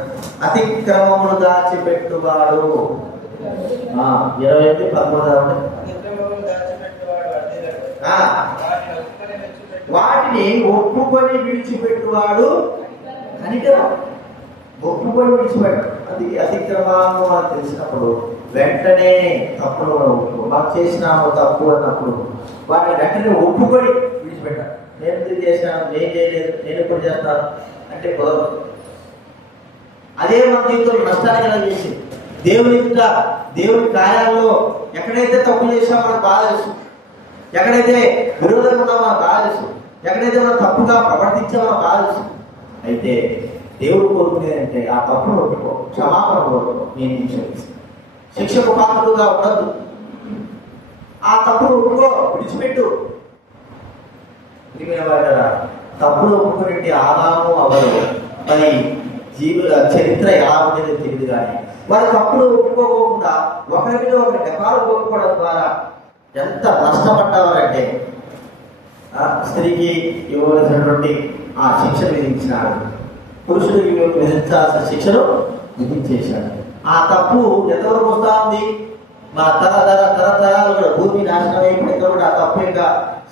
అతిక్రమములు దాచిపెట్టువాడు 28:13 వాటిని ఒప్పుకొని విడిచిపెట్టువాడు కనికరం. ఒప్పుకొని విడిచిపెట్టు, అది అతిక్రమాలను మనకు తెలిసినప్పుడు వెంటనే తప్పులు మనం చేసినాము తప్పు అన్నప్పుడు వాటిని వెంటనే ఒప్పుకొని విడిచిపెట్టాలి. నేను ఎందుకు చేసినాను, నేను చేయలేదు, నేను ఎప్పుడు చేస్తాను అంటే కుదరదు. అదే మన జీవితంలో నష్టాన్ని ఎలా చేసి దేవుని కార్యాల్లో ఎక్కడైతే తప్పు చేసినా మనకు బాధ తెలుసు, ఎక్కడైతే విరోధంగా ఉన్నా మనకు బాధ తెలుసు, ఎక్కడైతే మనం తప్పుగా ప్రవర్తించామో మనకు బాధ తెలుసు. అయితే దేవుడు కోరుకునేదంటే ఆ తప్పును ఒప్పుకో, క్షమాపణ కోరుకో, నేను క్షమిస్తాను. శిక్షకు పాత్రలుగా ఉండద్దు. ఆ తప్పును ఒప్పుకో, విడిచిపెట్టు. తప్పులు ఒప్పుకునే ఆదాము అవరు మరి జీవుల చరిత్ర ఎలా ఉండేదో తెలియదు. కానీ వారి తప్పులు ఒప్పుకోకుండా ఒకరి మీద ఒకరి నెపాలు ఒప్పుకోవడం ద్వారా ఎంత నష్టపడ్డారంటే స్త్రీకి ఇవ్వవలసినటువంటి ఆ శిక్షను విధించినాడు, పురుషుడికి విధించాల్సిన శిక్షను విధించేశాడు. ఆ తప్పు ఎంతవరకు వస్తా ఉంది? మా తరతరాలు కూడా భూమి నాశనం అయిపోయిన కూడా ఆ తప్పు యొక్క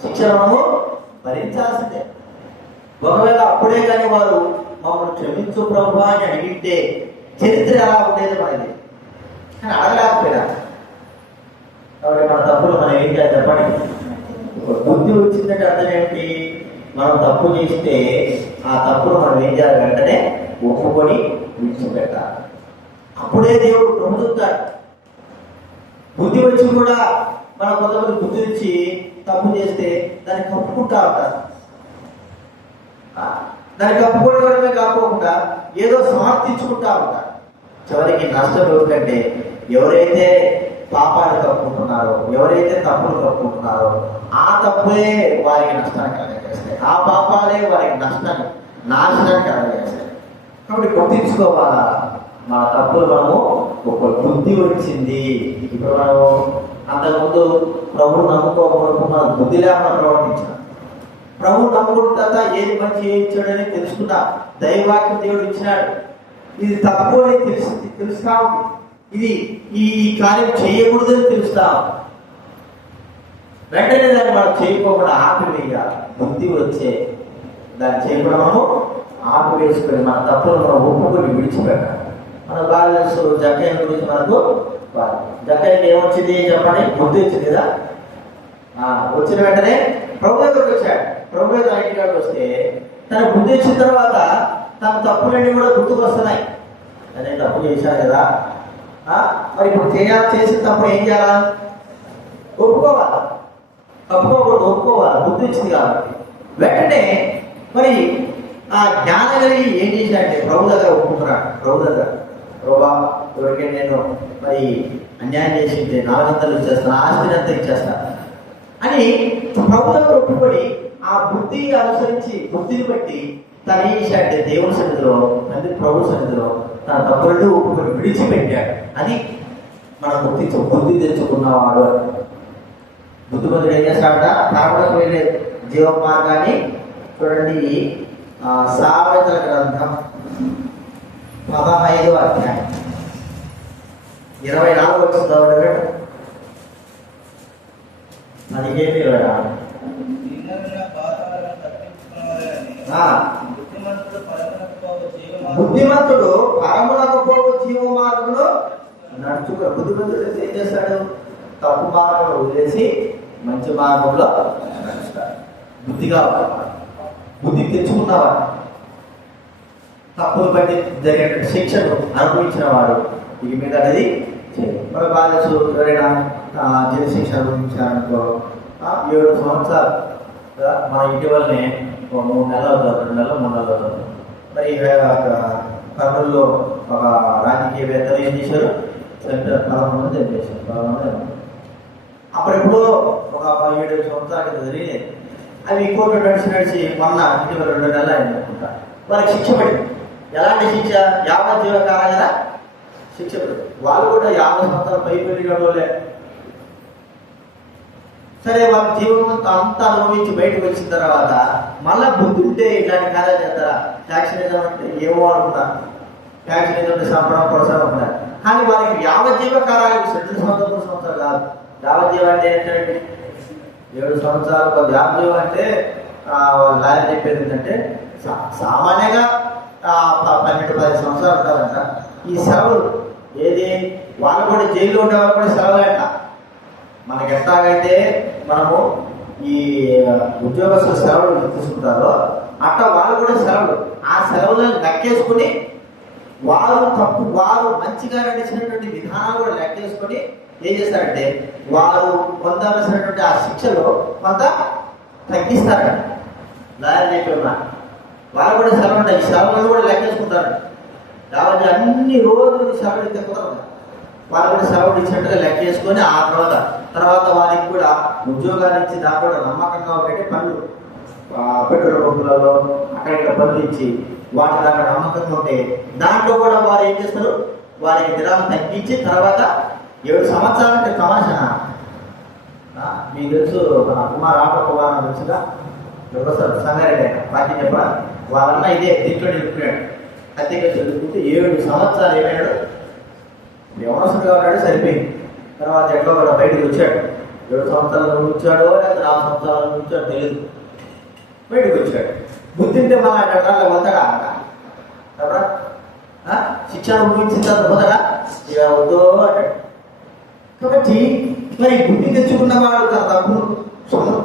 శిక్షణను భరించాల్సిందే. ఒకవేళ అప్పుడే కానీ వారు మమ్మల్ని క్షమించు ప్రభు అని అడిగితే చరిత్ర ఎలా ఉండేది మనది. కానీ అడగలేకపోయినా. కాబట్టి మన తప్పులు మనం ఏం చేయాలి చెప్పండి. బుద్ధి వచ్చిందంటే అర్థం ఏంటి? మనం తప్పు చేస్తే ఆ తప్పును మనం ఏం చేయాలి? వెంటనే ఒప్పుకొని విడిచిపెట్టాలి. అప్పుడే దేవుడు ప్రభుత్వాడు. బుద్ధి వచ్చి కూడా మన కొంతమంది బుద్ధి వచ్చి తప్పు చేస్తే దాన్ని కప్పుకుంటా ఉంటారు. దాన్ని కప్పుకోవడమే కాకుండా ఏదో సమర్థించుకుంటా ఉంటారు. చివరికి నష్టం ఏమిటంటే ఎవరైతే పాపాలు కప్పుకుంటున్నారో, ఎవరైతే తప్పులు కప్పుకుంటున్నారో ఆ తప్పులే వారికి నష్టాన్ని కలగజేస్తాయి. ఆ పాపాలే వారికి నాశనాన్ని కలగజేస్తాయి. కాబట్టి గుర్తించుకోవాలా, మా తప్పులు మనము ఒక బుద్ధి వచ్చింది. ఇప్పుడు మనము అంతకుముందు ప్రభువు నమ్ముకోకూడదు, మన బుద్ధి లేకుండా ప్రవర్తించాం. ప్రభు నమ్ముకున్న తర్వాత ఏది మంచి ఏది ఇచ్చాడని తెలుసుకున్నా. దైవాక్యం దేవుడు ఇచ్చినాడు, ఇది తప్పు అని తెలుస్తా ఉంది, ఇది ఈ కార్యం చేయకూడదని తెలుస్తా ఉంది. వెంటనే దాన్ని మనం చేయకోకుండా ఆపివేయాలి. బుద్ధి వచ్చే దాన్ని చేయకుండా మనము ఆపివేసుకొని మన తప్పులు మనం ఒప్పుకొని విడిచిపెట్టాలి. మన బాగా తెలుసు జక్కయ్య గురించి మనకు జక్కయ్యకి ఏమొచ్చింది చెప్పండి? బుద్ధి వచ్చింది కదా. వచ్చిన వెంటనే ప్రభు దగ్గరకు వచ్చాడు. ప్రభు దగ్గర ఇంటికాడికి వస్తే తన బుద్ధి వచ్చిన తర్వాత తన తప్పులన్నీ కూడా గుర్తుకు వస్తున్నాయి. అదే తప్పు చేశాను కదా, మరి ఇప్పుడు చేసిన తప్పుడు ఏం చేయాలా? ఒప్పుకోవాలి. తప్పుకోకూడదు, ఒప్పుకోవాలి. బుద్ధి వచ్చింది కాబట్టి వెంటనే మరి ఆ జ్ఞానం కలిగి ఏం చేశాడంటే ప్రభు దగ్గర ఒప్పుకున్నాడు. ప్రభు దగ్గర ప్రభా ఎవరికే నేను మరి అన్యాయం చేసి 400 ఇచ్చేస్తాను, ఆస్తిని అంతా ఇచ్చేస్తాను అని ప్రభు దగ్గర ఒప్పుకొని ఆ బుద్ధి అనుసరించి బుద్ధిని బట్టి తను ఏం చేశాడంటే దేవుని సన్నిధిలో, ప్రభు సన్నిధిలో తన తప్పులను ఒప్పుకొని విడిచిపెట్టాడు. అది మనం బుద్ధి తెచ్చుకున్నవాడు. బుద్ధిమంతుడు ఏం చేస్తాడ? తాపడకు వెళ్ళే జీవ మార్గాన్ని చూడండి. సామెతల గ్రంథం 15వ అధ్యాయం 24 వచ్చింది. 15:26 బుద్ధిమంతుడు పరమునకు పోవు జీవ మార్గంలో నడుచుకో. బుద్ధిమంతుడు ఏం చేస్తాడు? తప్పు మార్గంలో వదిలేసి మంచి మార్గంలో నడుస్తాడు. బుద్ధి తెచ్చుకున్నవాడు. తప్పులు బట్టి జరిగిన శిక్షను అనుభవించిన వాడు ఇక మీద అనేది మన బాధ్యత ఎవరైనా జైలు శిక్ష అనుభవించారనుకో 7 సంవత్సరాలు మన ఇటీవలనే 3 నెలలు అవుతుంది, 2 నెలలు 3 నెలలు అవుతుంది. మరి కర్నూలులో ఒక రాజకీయవేత్తలు ఏం చేశారు, సెంటర్ 11 మంది చంపేశారు. 11 మంది అప్పుడెప్పుడో ఒక 7 సంవత్సరాల కింద జరిగి అవి కోర్టు నడిచి మొన్న ఇటీవల 2 నెలలు అయింది అనుకుంటా. వారికి శిక్ష పడింది. ఎలాంటి శిక్ష? యావజ్జీవ కారాగార శిక్ష పడింది. వాళ్ళు కూడా 50 సంవత్సరాలు పైపెరిగిన వాళ్ళే. సరే, వాళ్ళ జీవనం అంతా అనుభవించి బయటకు వచ్చిన తర్వాత మళ్ళా బుద్ధి ఉంటే ఇలాంటి కార్యాలు చేస్తారా? ఫ్యాక్షనిజం అంటే ఏమో అనుకున్నారు, ఫ్యాక్షనిజం అంటే సంపడం కొడసాగా ఉన్నారు. కానీ వాళ్ళకి యావజ్జీవ కారాగారం 2 సంవత్సరాలు 3 సంవత్సరాలు కాదు. యావజ్జీవం అంటే ఏంటంటే 7 సంవత్సరాలు. యావజ్జీవం అంటే లాయర్ చెప్పేది ఏంటంటే సామాన్యంగా 12-10 సంవత్సరాలు ఉంటారంట. ఈ సెలవులు ఏది వాళ్ళు కూడా జైల్లో ఉండే వాళ్ళు కూడా సెలవులు అంట. మనకి ఎట్లాగైతే మనము ఈ ఉద్యోగస్తుల సెలవులు తీసుకుంటారో అట్లా వాళ్ళు కూడా సెలవులు, ఆ సెలవులను లెక్కేసుకుని వారు మంచిగా నడిచినటువంటి విధానాలు కూడా లెక్కేసుకొని ఏం చేస్తారంటే వారు పొందాల్సినటువంటి ఆ శిక్షలో కొంత తగ్గిస్తారంట. లాయర్ చెప్పేమా వాళ్ళు కూడా సెలవు ఉంటాయి, ఈ సెలవులను కూడా లెక్కేసుకుంటారు. కాబట్టి అన్ని రోజులు సెలవులు ఇస్తే కుదరదు. వాళ్ళు కూడా సెలవులు ఇచ్చినట్టుగా లెక్క చేసుకొని ఆ తర్వాత వారికి కూడా ఉద్యోగాలు ఇచ్చి దాని కూడా నమ్మకంగా పెట్టి పనులు పెట్రోల్ పంపులలో అక్కడ పనులు ఇచ్చి వాటి దాకా నమ్మకంగా ఉంటే దాంట్లో కూడా వారు ఏం చేస్తారు, వారికి దినాలు తగ్గించి తర్వాత 7 సంవత్సరాలు అంటే తమాషా. మీకు తెలుసు మన కుమార్ ఆటోకుమార్ తెలుసుగా, ప్రొఫెసర్ సంగారెడ్డి పార్టీ చెప్ప వాళ్ళన్నా ఇదే దీంట్లో నిలుపుకున్నాడు. అద్దెగా చదువుకుంటే 7 సంవత్సరాలు ఏమైనాడు, వ్యవస్థగా ఉన్నాడు, సరిపోయింది. తర్వాత ఎట్లా కూడా బయటకు వచ్చాడు. 7 సంవత్సరాలు ఉంచాడో లేదా 4 సంవత్సరాలు ఉంచాడో తెలియదు, బయటకు వచ్చాడు. బుద్ధింటే మన రకాల వద్దగా శిక్ష అనుభవించిన తర్వాత వదగా ఇక వద్దో అంటాడు. కాబట్టి మరి బుద్ధి తెచ్చుకున్నవాడు తన తప్పును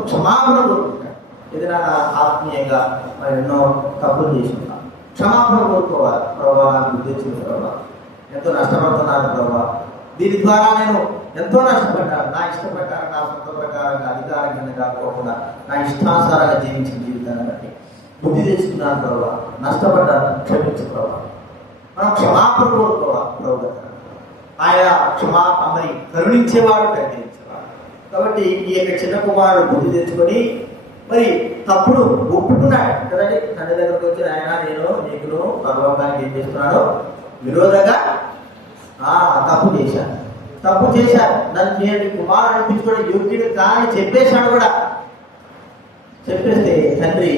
క్షమాపణ కోరుకుంటాడు. ఏదైనా ఆత్మీయంగా మరి ఎన్నో తప్పులు చేసుకుంటాం, క్షమాపణ కోరుకోవాలి. ప్రభావ నాకు బుద్ధి తెచ్చిన ప్రభావ ఎంతో నష్టపడుతున్నాను ప్రభావ, దీని ద్వారా నేను ఎంతో నష్టపడ్డాను. నా ఇష్ట ప్రకారం, నా సొంత ప్రకారంగా అధికారం కింద కాకపోకుండా నా ఇష్టానుసారంగా జీవించిన జీవితాన్ని బట్టి బుద్ధి తెచ్చుకున్నాను ప్రభావ, నష్టపడ్డాను, క్షమించు ప్రభావ. మనం క్షమాపణ కోరుకోవాలి ప్రభు. ఆయన మరి కరుణించేవాడు, కరుణించేవాడు. కాబట్టి ఈ యొక్క చిన్న కుమారుడు బుద్ధి తెచ్చుకొని మరి తప్పుడు ఒప్పుకున్నాడు కదండి. తండ్రి దగ్గరకు వచ్చి ఆయన నేను నీకును పరలోకానికి ఏం చేస్తున్నాను, విరోధంగా తప్పు చేశాను, నన్ను నేను కుమారుడు అనిపించుకోవడం యోగ్యుడు కానీ చెప్పేశాడు కూడా. చెప్పేస్తే తండ్రి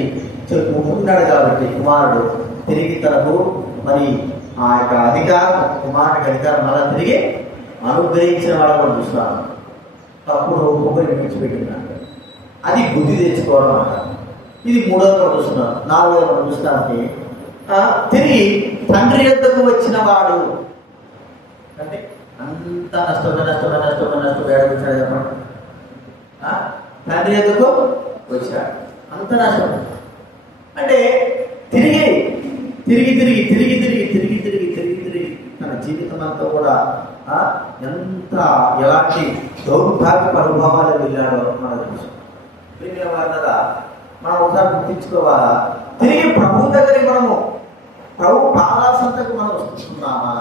ఒప్పుకున్నాడు కాబట్టి కుమారుడు తిరిగి తనకు మరి ఆ యొక్క అధికారం, కుమారుడికి అధికారం మళ్ళా తిరిగి అనుగ్రహించిన వాడు కూడా చూస్తాను. తప్పుడు ఒప్పుకొని విడిచిపెట్టినాడు. అది బుద్ధి తెచ్చుకోవడం అంటారు. ఇది 3వ చూస్తున్నాను. 4వ చూస్తానికి తిరిగి తండ్రి యొద్దకు వచ్చిన వాడు అంటే అంత నష్టపోయాడు చెప్పండి. తండ్రి యొద్దకు వచ్చాడు, అంత నష్టం అంటే తిరిగి తన జీవితం అంతా కూడా ఎంత ఎలాంటి దౌర్భాగ్య అనుభవాలు వెళ్ళాడో మనకు తెలుసు. కదా మనం ఒకసారి గుర్తించుకోవాలా, తిరిగి ప్రభు దగ్గరికి మనము ప్రభు పాదాసంతకు మనం వస్తున్నామా?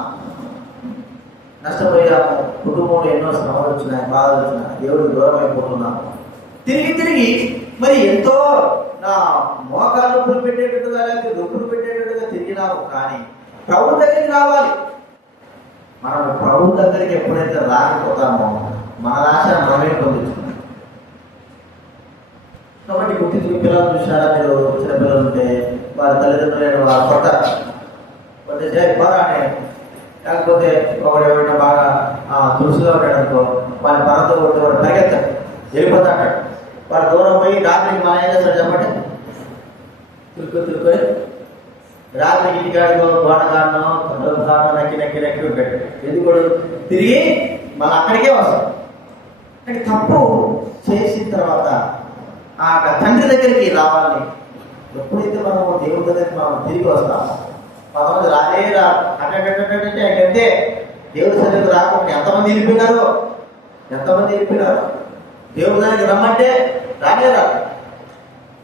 నష్టపోయాము, కుటుంబంలో ఎన్నో శ్రమలు వచ్చినాయి, బాధలు వచ్చినాయి, దేవుడికి దూరం అయిపోతున్నాము. తిరిగి మరి ఎంతో నా మోకాలు నొప్పులు పెట్టేటట్టుగా లేకపోతే నొప్పులు పెట్టేటట్టుగా తిరిగినాము. కానీ ప్రభు దగ్గరికి రావాలి. మనం ప్రభు దగ్గరికి ఎప్పుడైతే రాకపోతామో మన రాశ మనమే పొందుతున్నాం. కాబట్టి గుర్తించుకు పిల్లలు చూసారా, మీరు చిన్న పిల్లలు ఉంటే వారి తల్లిదండ్రులు వారు కొట్టే పోరాడే, లేకపోతే ఒకడు ఎవరైనా బాగా దురుసుగా ఉంటాడు అనుకో, వారి పరతో కొట్టి వాడు పరిగెత్తాడు, వెళ్ళిపోతాడు. వాడు దూరం పోయి రాత్రికి మన ఏం చేస్తాడు చెప్పండి, తిరుక్కొని రాత్రికి ఇంటికాడికో గోడ కారణం కొండలు కారణం నక్కి ఉంటాడు. ఎందుకు తిరిగి మన అక్కడికే వస్తాం. అంటే తప్పు చేసిన తర్వాత ఆ తండ్రి దగ్గరికి రావాలి. ఎప్పుడైతే మనం దేవుడి దగ్గరికి మనం తిరిగి వస్తామో కొంతమంది రాలే రారు అంటే దేవుడి సన్నిధికి రాకుండా ఎంతమంది వెళ్ళిపోయినారు, దేవుడి దానికి రమ్మంటే రాలే రారు.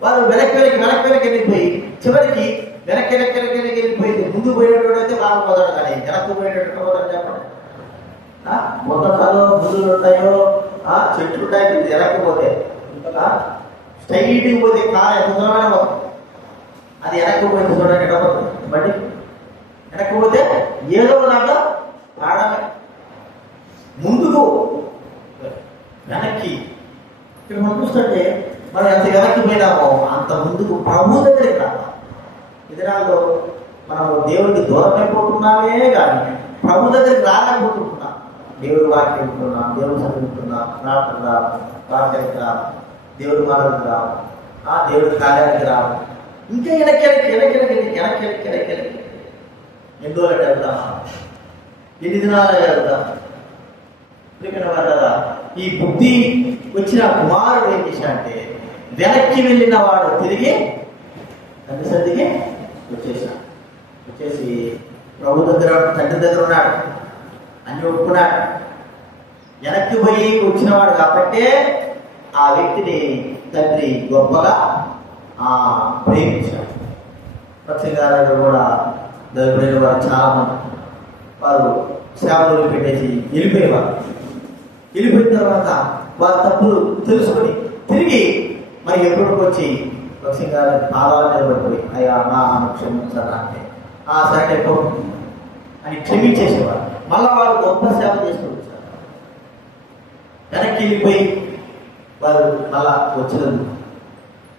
వారు వెనక్కి వెళ్ళిపోయి చివరికి వెనక్కి వెళ్ళిపోయింది. ముందు పోయేటోడు అయితే వాళ్ళు పోతాడు, కానీ వెనక్కు పోయేటట్టు పోతాడు చెప్పండి. మొదలు ముందులు ఉంటాయో చెట్లు ఉంటాయి, వెనక్కి పోతే స్ట్రైట్కి పోతే కారు ఎంత దూరమైన పోతుంది. అది వెనక్కి పోయింది చూడండి, ఎక్కడ పోతుంది బండి వెనక్కి పోతే ఏదో దాంట్లో ఆడమే. ముందుకు వెనక్కి ఇక్కడ మనం చూస్తుంటే మనం ఎంత వెనక్కి పోయినామో అంత ముందుకు ప్రభు దగ్గరికి రావాలి. ఈ దినాల్లో మనం దేవుడికి దూరం అయిపోతున్నామే కానీ ప్రభు దగ్గరికి రాలేకపోతున్నాం. దేవుడి వాక్యం వింటున్నాం, దేవుడి సన్నిధి వింటున్నాం, ప్రార్థనకి రా, దేవుడి మాటలకు రా, దేవుడి కార్యానికి రా, ఇంకా వెనక్కి ఎన్ని రోజులు వెళ్తాం, ఎన్ని దినాలు వెళ్తాం. వాళ్ళ ఈ బుద్ధి వచ్చిన కుమారుడు ఏం చేశాడంటే వెనక్కి వెళ్ళిన వాడు తిరిగి తండ్రి సన్నిధికి వచ్చేసి ప్రభు దగ్గర తండ్రి దగ్గర ఉన్నాడు అని ఒప్పుకున్నాడు. వెనక్కి పోయి వచ్చినవాడు కాబట్టే ఆ వ్యక్తిని తండ్రి గొప్పగా ప్రేమించాడు. పక్షి గారు కూడా దరిద్రులైన వారు చాలా మంది వారు సేవలు పెట్టేసి వెళ్ళిపోయిన తర్వాత వారి తప్పులు తెలుసుకొని తిరిగి మరి ఎప్పటికి వచ్చి పక్షి గారి పాదాలు నిలబడిపోయి అయ్యా నా క్షమించాలా అంటే సరే అని క్షమించేసేవారు. మళ్ళా వారు గొప్ప సేవ చేస్తూ వచ్చారు. వెనక్కి వెళ్ళిపోయి వారు మళ్ళా వచ్చినందు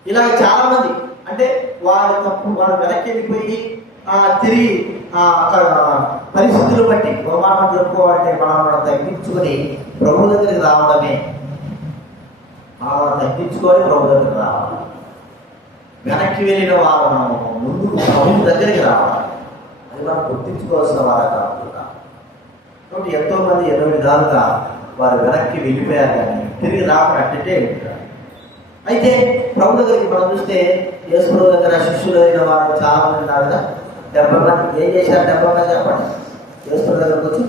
ఇలాగ చాలా మంది అంటే వారి తప్పు వారు వెనక్కి వెళ్ళిపోయి తిరిగి అక్కడ పరిస్థితులు బట్టి అవమానం జరుపుకోవాలంటే మనం తగ్గించుకొని ప్రభు దగ్గరికి రావడమే. మనం తగ్గించుకొని ప్రభు దగ్గరికి రావాలి. వెనక్కి వెళ్ళిన వారు మనం ముందుకు ప్రభు దగ్గరికి రావాలి. అది మనం గుర్తించుకోవాల్సిన వారు కాకుండా కాబట్టి ఎంతో మంది ఎన్నో విధాలుగా వారు వెనక్కి వెళ్ళిపోయారు కానీ తిరిగి రాకుండా అట్టే ఉంటారు. అయితే ప్రభు దగ్గరికి మనం చూస్తే యేసు ప్రభు దగ్గర శిష్యులు అయిన వారు చాలా మంది ఉన్నారు కదా. 70 మంది ఏం చేశారు? 70 మంది చెప్పండి. యేసు ప్రభు దగ్గరకు వచ్చి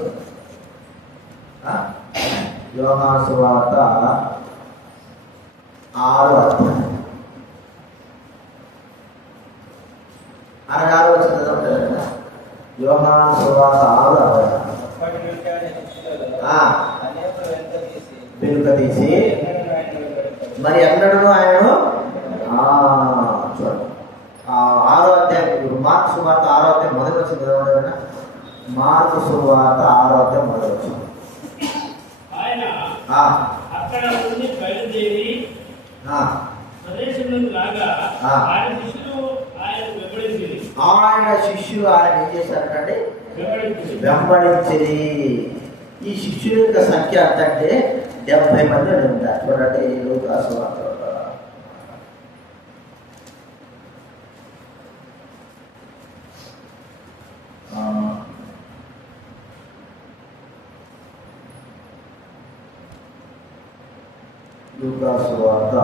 యోహాను సువార్త 6వ అధ్యాయం 66వ వచనం. యోహాను సువార్త 6వ అధ్యాయం వెనుక తీసి మరి ఎన్నడూ ఆయనను చూడండి 6వ అధ్యాయం మార్కు సువార్త 6వ అధ్యాయం మొదటి వచ్చింది కదా. మార్కు సువార్త 6వ అధ్యాయం మొదటి వచ్చింది. ఆయన శిష్యులు ఆయన ఏం చేశారంటే వెంబడించింది. ఈ శిష్యుల యొక్క సంఖ్య ఎంత అంటే 70 మంది ఉంటారు. చూడండి లూకాసు వార్త లూకాసు వార్త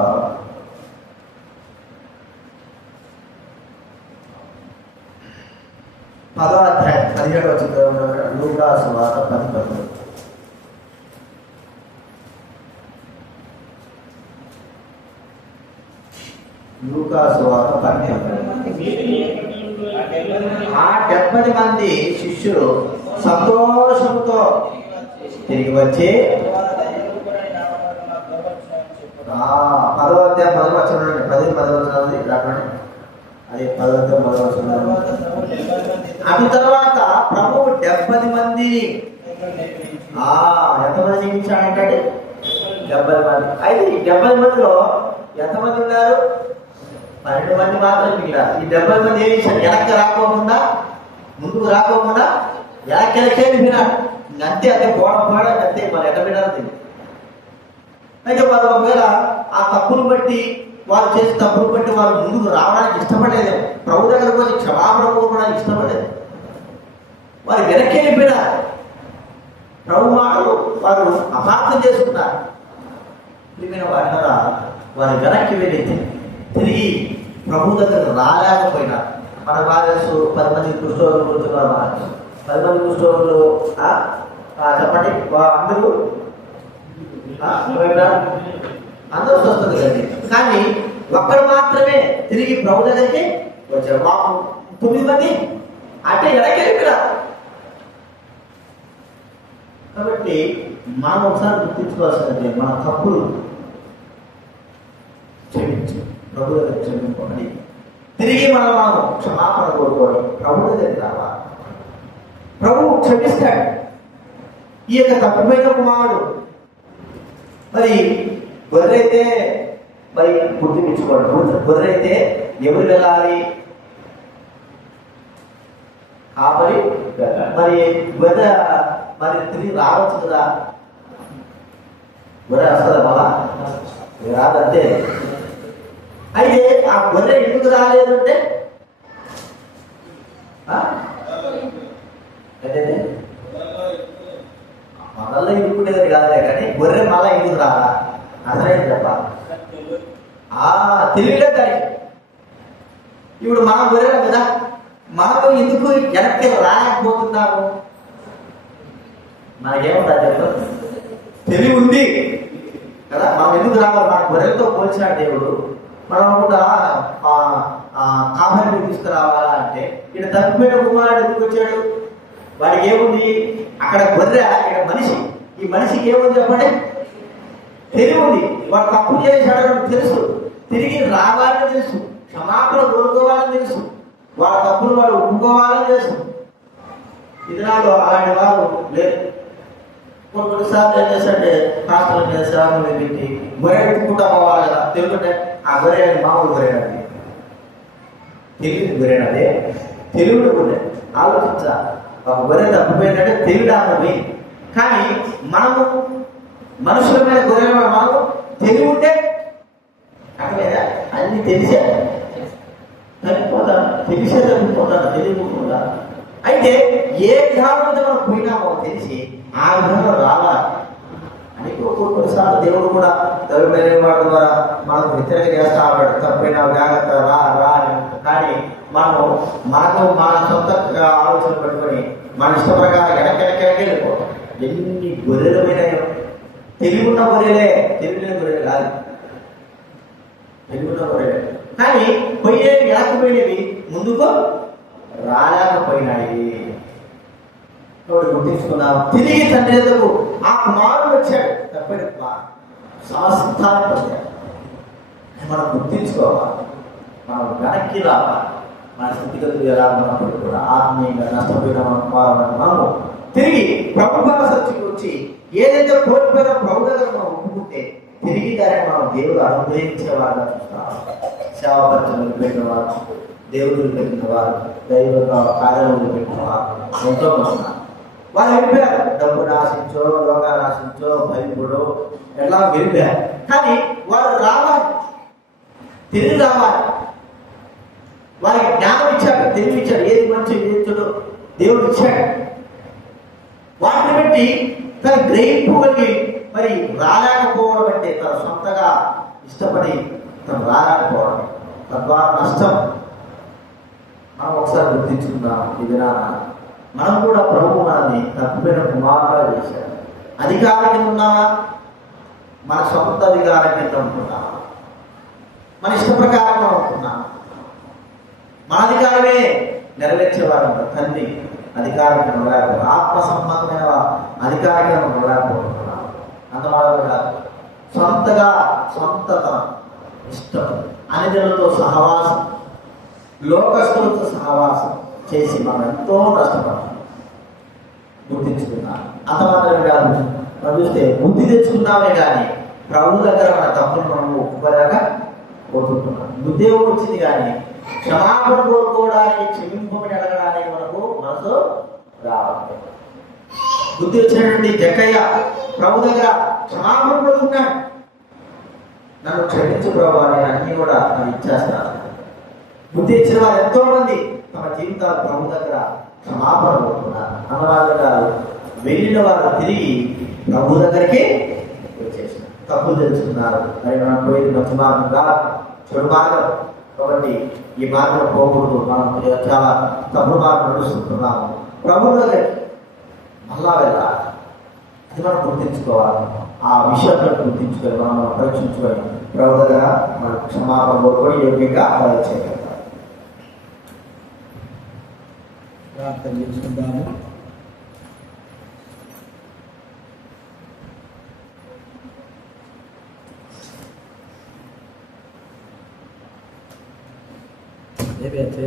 10వ అధ్యాయం 17వ వచనం. లూకాసు వార్త 10:11. లూకాసు వార్త 10:11. ఆ 70 మంది శిష్యులు సంతోషంతో తిరిగి వచ్చి 10వ అధ్యాయం 10వ వచనం 10వ వచనం రాకండి. అది 10వ అధ్యాయం 10వ వచనం. అటు తర్వాత ప్రభువు 70 మందిని ఎంతమంది నియమించాడంటే 70 మంది. అయితే ఈ 70 మందిలో ఎంతమంది ఉన్నారు? 12 మంది మాత్రమే మిగిలారు. ఈ 70 మంది ఏమి చేశారు? వెనక్కి రాకోకుండా ముందుకు రాకోకుండా వెనక్కి వినాడు. అంతే అదే పోవడం అంతే. మరి ఎట్ట వినాలి తెలియదు. అయితే వారు ఒకవేళ ఆ తప్పులు బట్టి వారు చేసే తప్పులు బట్టి వారు ముందుకు రావడానికి ఇష్టపడలేదు. ప్రభు దగ్గరకు వచ్చి క్షమాపణ కోరుకోవడానికి ఇష్టపడలేదు. వారు వెనక్కి వెళ్ళిపోయినారు. ప్రభు మాటలు వారు అపార్థం చేసుకున్నారు. ప్రియమైన వారి వెనక్కి వెళ్ళి తిరిగి ప్రభు దగ్గరకు రాలేకపోయినారు. మన భార్యసు 10 మంది కుష్ఠరోగులు కూర్చున్నారు. 10 మంది కుష్ఠరోగులు చెప్పండి, అందరూ అందరూ వస్తుంది కదండి. కానీ ఒక్కడు మాత్రమే తిరిగి ప్రభు దగ్గరికి వచ్చాడు. మాకు 9 మంది అంటే ఎడకెళ్ళిపోయినా. కాబట్టి మనం ఒకసారి గుర్తించుకోవాల్సిందంటే మన తప్పులు క్షమించు, ప్రభు దగ్గర క్షమించుకోండి, తిరిగి మనం క్షమాపణ కోరుకోవడం, ప్రభు దగ్గరికి రావాలి. ప్రభువు క్షమిస్తాడు. ఈ యొక్క తప్పిపోయిన కుమారుడు మరి గొర్రెైతే మరి గుర్తించుకోండి. గొర్రెైతే ఎవరు వెళ్ళాలి? కాపరి. మరి గొర్రె మరి తిరిగి రావచ్చు కదా, గొర్రె వస్తుందా బాబా? రాదంతే. అయితే ఆ గొర్రె ఎందుకు రాలేదు అంటే మనల్లో ఇరుక్కునేది కాదులే, కానీ గొర్రె మళ్ళా ఎందుకు రాదా అసలైంది చెప్పాలి. తెలియలేదు దానికి. ఇప్పుడు మనం గొర్రెలు కదా, మనకు ఎందుకు వెనక్కి రాకపోతున్నాము? మనకేముందా చెప్పండి, తెలివి ఉంది కదా, మనం ఎందుకు రావాలి? మన గొర్రెలతో పోల్చినాడు దేవుడు. మనం కూడా కాపరిని తీసుకురావాలా అంటే ఇక్కడ తప్పిపోయిన కుమారుడు ఎందుకు వచ్చాడు? వాడికి ఏముంది? అక్కడ గొర్రె, ఇక్కడ మనిషి. ఈ మనిషికి ఏముంది చెప్పండి? తెలివి ఉంది. వాడు తప్పు చేశాడని తెలుసు, తిరిగి రావాలని తెలుసు, క్షమాపణ కోరుకోవాలని తెలుసు, వాళ్ళ తప్పులు వాడు ఒప్పుకోవాలని తెలుసు. ఇది నాకు అలాంటి వారు లేదు. కొన్నిసార్లు ఏం చేశాడంటే పాస్టర్ల మీద సేవలు పెట్టి గొర్రె ఎత్తుకుంటా పోవాలి కదా. తెలుగుంటే ఆ గొర్రె మామూలు గొర్రె అండి, తెలివి గొర్రెనదే, తెలుగుడు గొర్రె. ఆలోచించాలి, ఒక గొర్రె తప్పిపోయిందంటే తెలివిడామని. కానీ మనము మనుషుల మీద గొర్రెల మనము తెలివి ఉంటే అక్కలేదా అన్ని తెలిసే తగ్గిపోతాను, తెలిసే తగ్గిపోతాను, తెలియకుండా. అయితే ఏ విధానం మీద మనం పోయినామో తెలిసి ఆ విధంగా రావాలి అని కొన్నిసార్లు దేవుడు కూడా తప్పిపోయిన వాటి ద్వారా మనకు హెచ్చరిక చేస్తా ఉంటాడు. తప్పిపోయిన జాగ్రత్త, రా రా అని. కానీ మనము మన సొంత ఆలోచన పెట్టుకొని మన ఇష్ట ప్రకారం వెనకెళ్ళిపోతాం. ఎన్ని గొర్రెలు పోయినాయో. తెలివి ఉన్న గొర్రెలే, తెలివిలేని గొర్రెలు కాదు, తెలివి ఉన్న గొర్రెలే. కానీ పోయేవి వెనక్కిపోయినవి ముందుకు రాలేకపోయినాయి. గుర్తించుకున్నాం. తిరిగి తండ్రి ఎదుగు ఆ కుమారుడు వచ్చాడు. తప్పని సంస్థానం వచ్చాడు. మనం గుర్తించుకోవాలి, మనం వెనక్కి రావాలి. మన స్థితిగతులు ఎలా ఉన్నప్పుడు కూడా ఆత్మీయంగా నష్టపోయిన మనము తిరిగి ప్రభు సత్యకి వచ్చి ఏదైతే కోల్పోయిన ప్రభు దగ్గర మనం ఒప్పుకుంటే తిరిగి దాన్ని మనం దేవుడు అనుగ్రహించే వారుగా చూస్తాం. సేవాపరిచయం పెట్టిన వారు, దేవుడు పెట్టిన వారు, దైవ కార్యాలు పెట్టిన వారు ఎంతో మంది వారు వెళ్ళిపోయారు. డబ్బును ఆశించో, లోకాన్ని ఆశించో, భయపడో ఎట్లా వెళ్ళిపోయారు. కానీ వారు రావాలి, తిరిగి రావాలి. వారికి జ్ఞానం ఇచ్చాడు, తెలివి ఇచ్చాడు, ఏది మంచి ఏది చెడు దేవుడు ఇచ్చాడు. వాటిని బట్టి తన గ్రహింపు కలిగి మరి రాలేకపోవడం అంటే తన సొంతగా ఇష్టపడి తను రాలేకపోవడం, తద్వారా నష్టం. మనం ఒకసారి గుర్తించుకుందాం. ఇది మనం కూడా ప్రభు మనల్ని తప్పిపోయిన కుమారుగా చేశాడు. అధికారం కింద ఉన్నావా? మన సొంత అధికారం కింద ఉంటున్నావా? మన ఇష్ట ప్రకారం మనం ఉంటున్నాం. మన అధికారమే నెరవేర్చేవారు తండ్రి అధికారం కింద ఉండలేకపోతున్నాం. ఆత్మ సంబంధమైన అధికారం కింద ఉండలేకపోతున్నాం. అందువల్ల సొంతగా సొంతతనం, ఇష్టం, అనిజనులతో సహవాసం, లోకస్తులతో సహవాసం చేసి మనం ఎంతో నష్టపడతాం. గుర్తించుకున్నాం. అంత మాత్రమే కాదు, మనం చూస్తే బుద్ధి తెచ్చుకున్నామే కానీ ప్రభు దగ్గర మన తప్పులు మనం ఒప్పుకోలేక పోతుంటున్నాం. బుద్ధి వచ్చింది కానీ క్షమాపణ కోరుకోవడానికి, క్షమింపమని అడగడానికి మనసు రావాలి. బుద్ధి వచ్చినటువంటి జక్కయ్య ప్రభు దగ్గర క్షమాపణ కోరుకున్నాడు. నన్ను క్షమించు ప్రభు, నేను అన్ని కూడా నాకు ఇచ్చేస్తాను. బుద్ధి ఇచ్చిన వారు ఎంతో మంది తమ జీవితాలు ప్రభు దగ్గర క్షమాపణ కోరుకున్నారు. అన్నవాళ్ళు గారు వెళ్ళిన వారు తిరిగి ప్రభు దగ్గరికి వచ్చేసారు. తప్పులు తెలుసుకున్నారు. మరి మనం పోయేది మంచి మార్గం కాదు, చెడు మార్గం. కాబట్టి ఈ మార్గం పోకూడదు, మనం చాలా తప్పుడు మార్గం నడుస్తున్నాము, ప్రభువులో మళ్ళా వెళ్ళాలి. అది మనం గుర్తించుకోవాలి. ఆ విషయంలో గుర్తించుకొని మనం పరీక్షించుకొని ప్రభు దగ్గర మన క్షమాపణ కోరుకొని యోగ్యంగా ఆరాధన చేయగలుగుతాం. ప్రార్థన చేసుకుందాము. ఏమైతే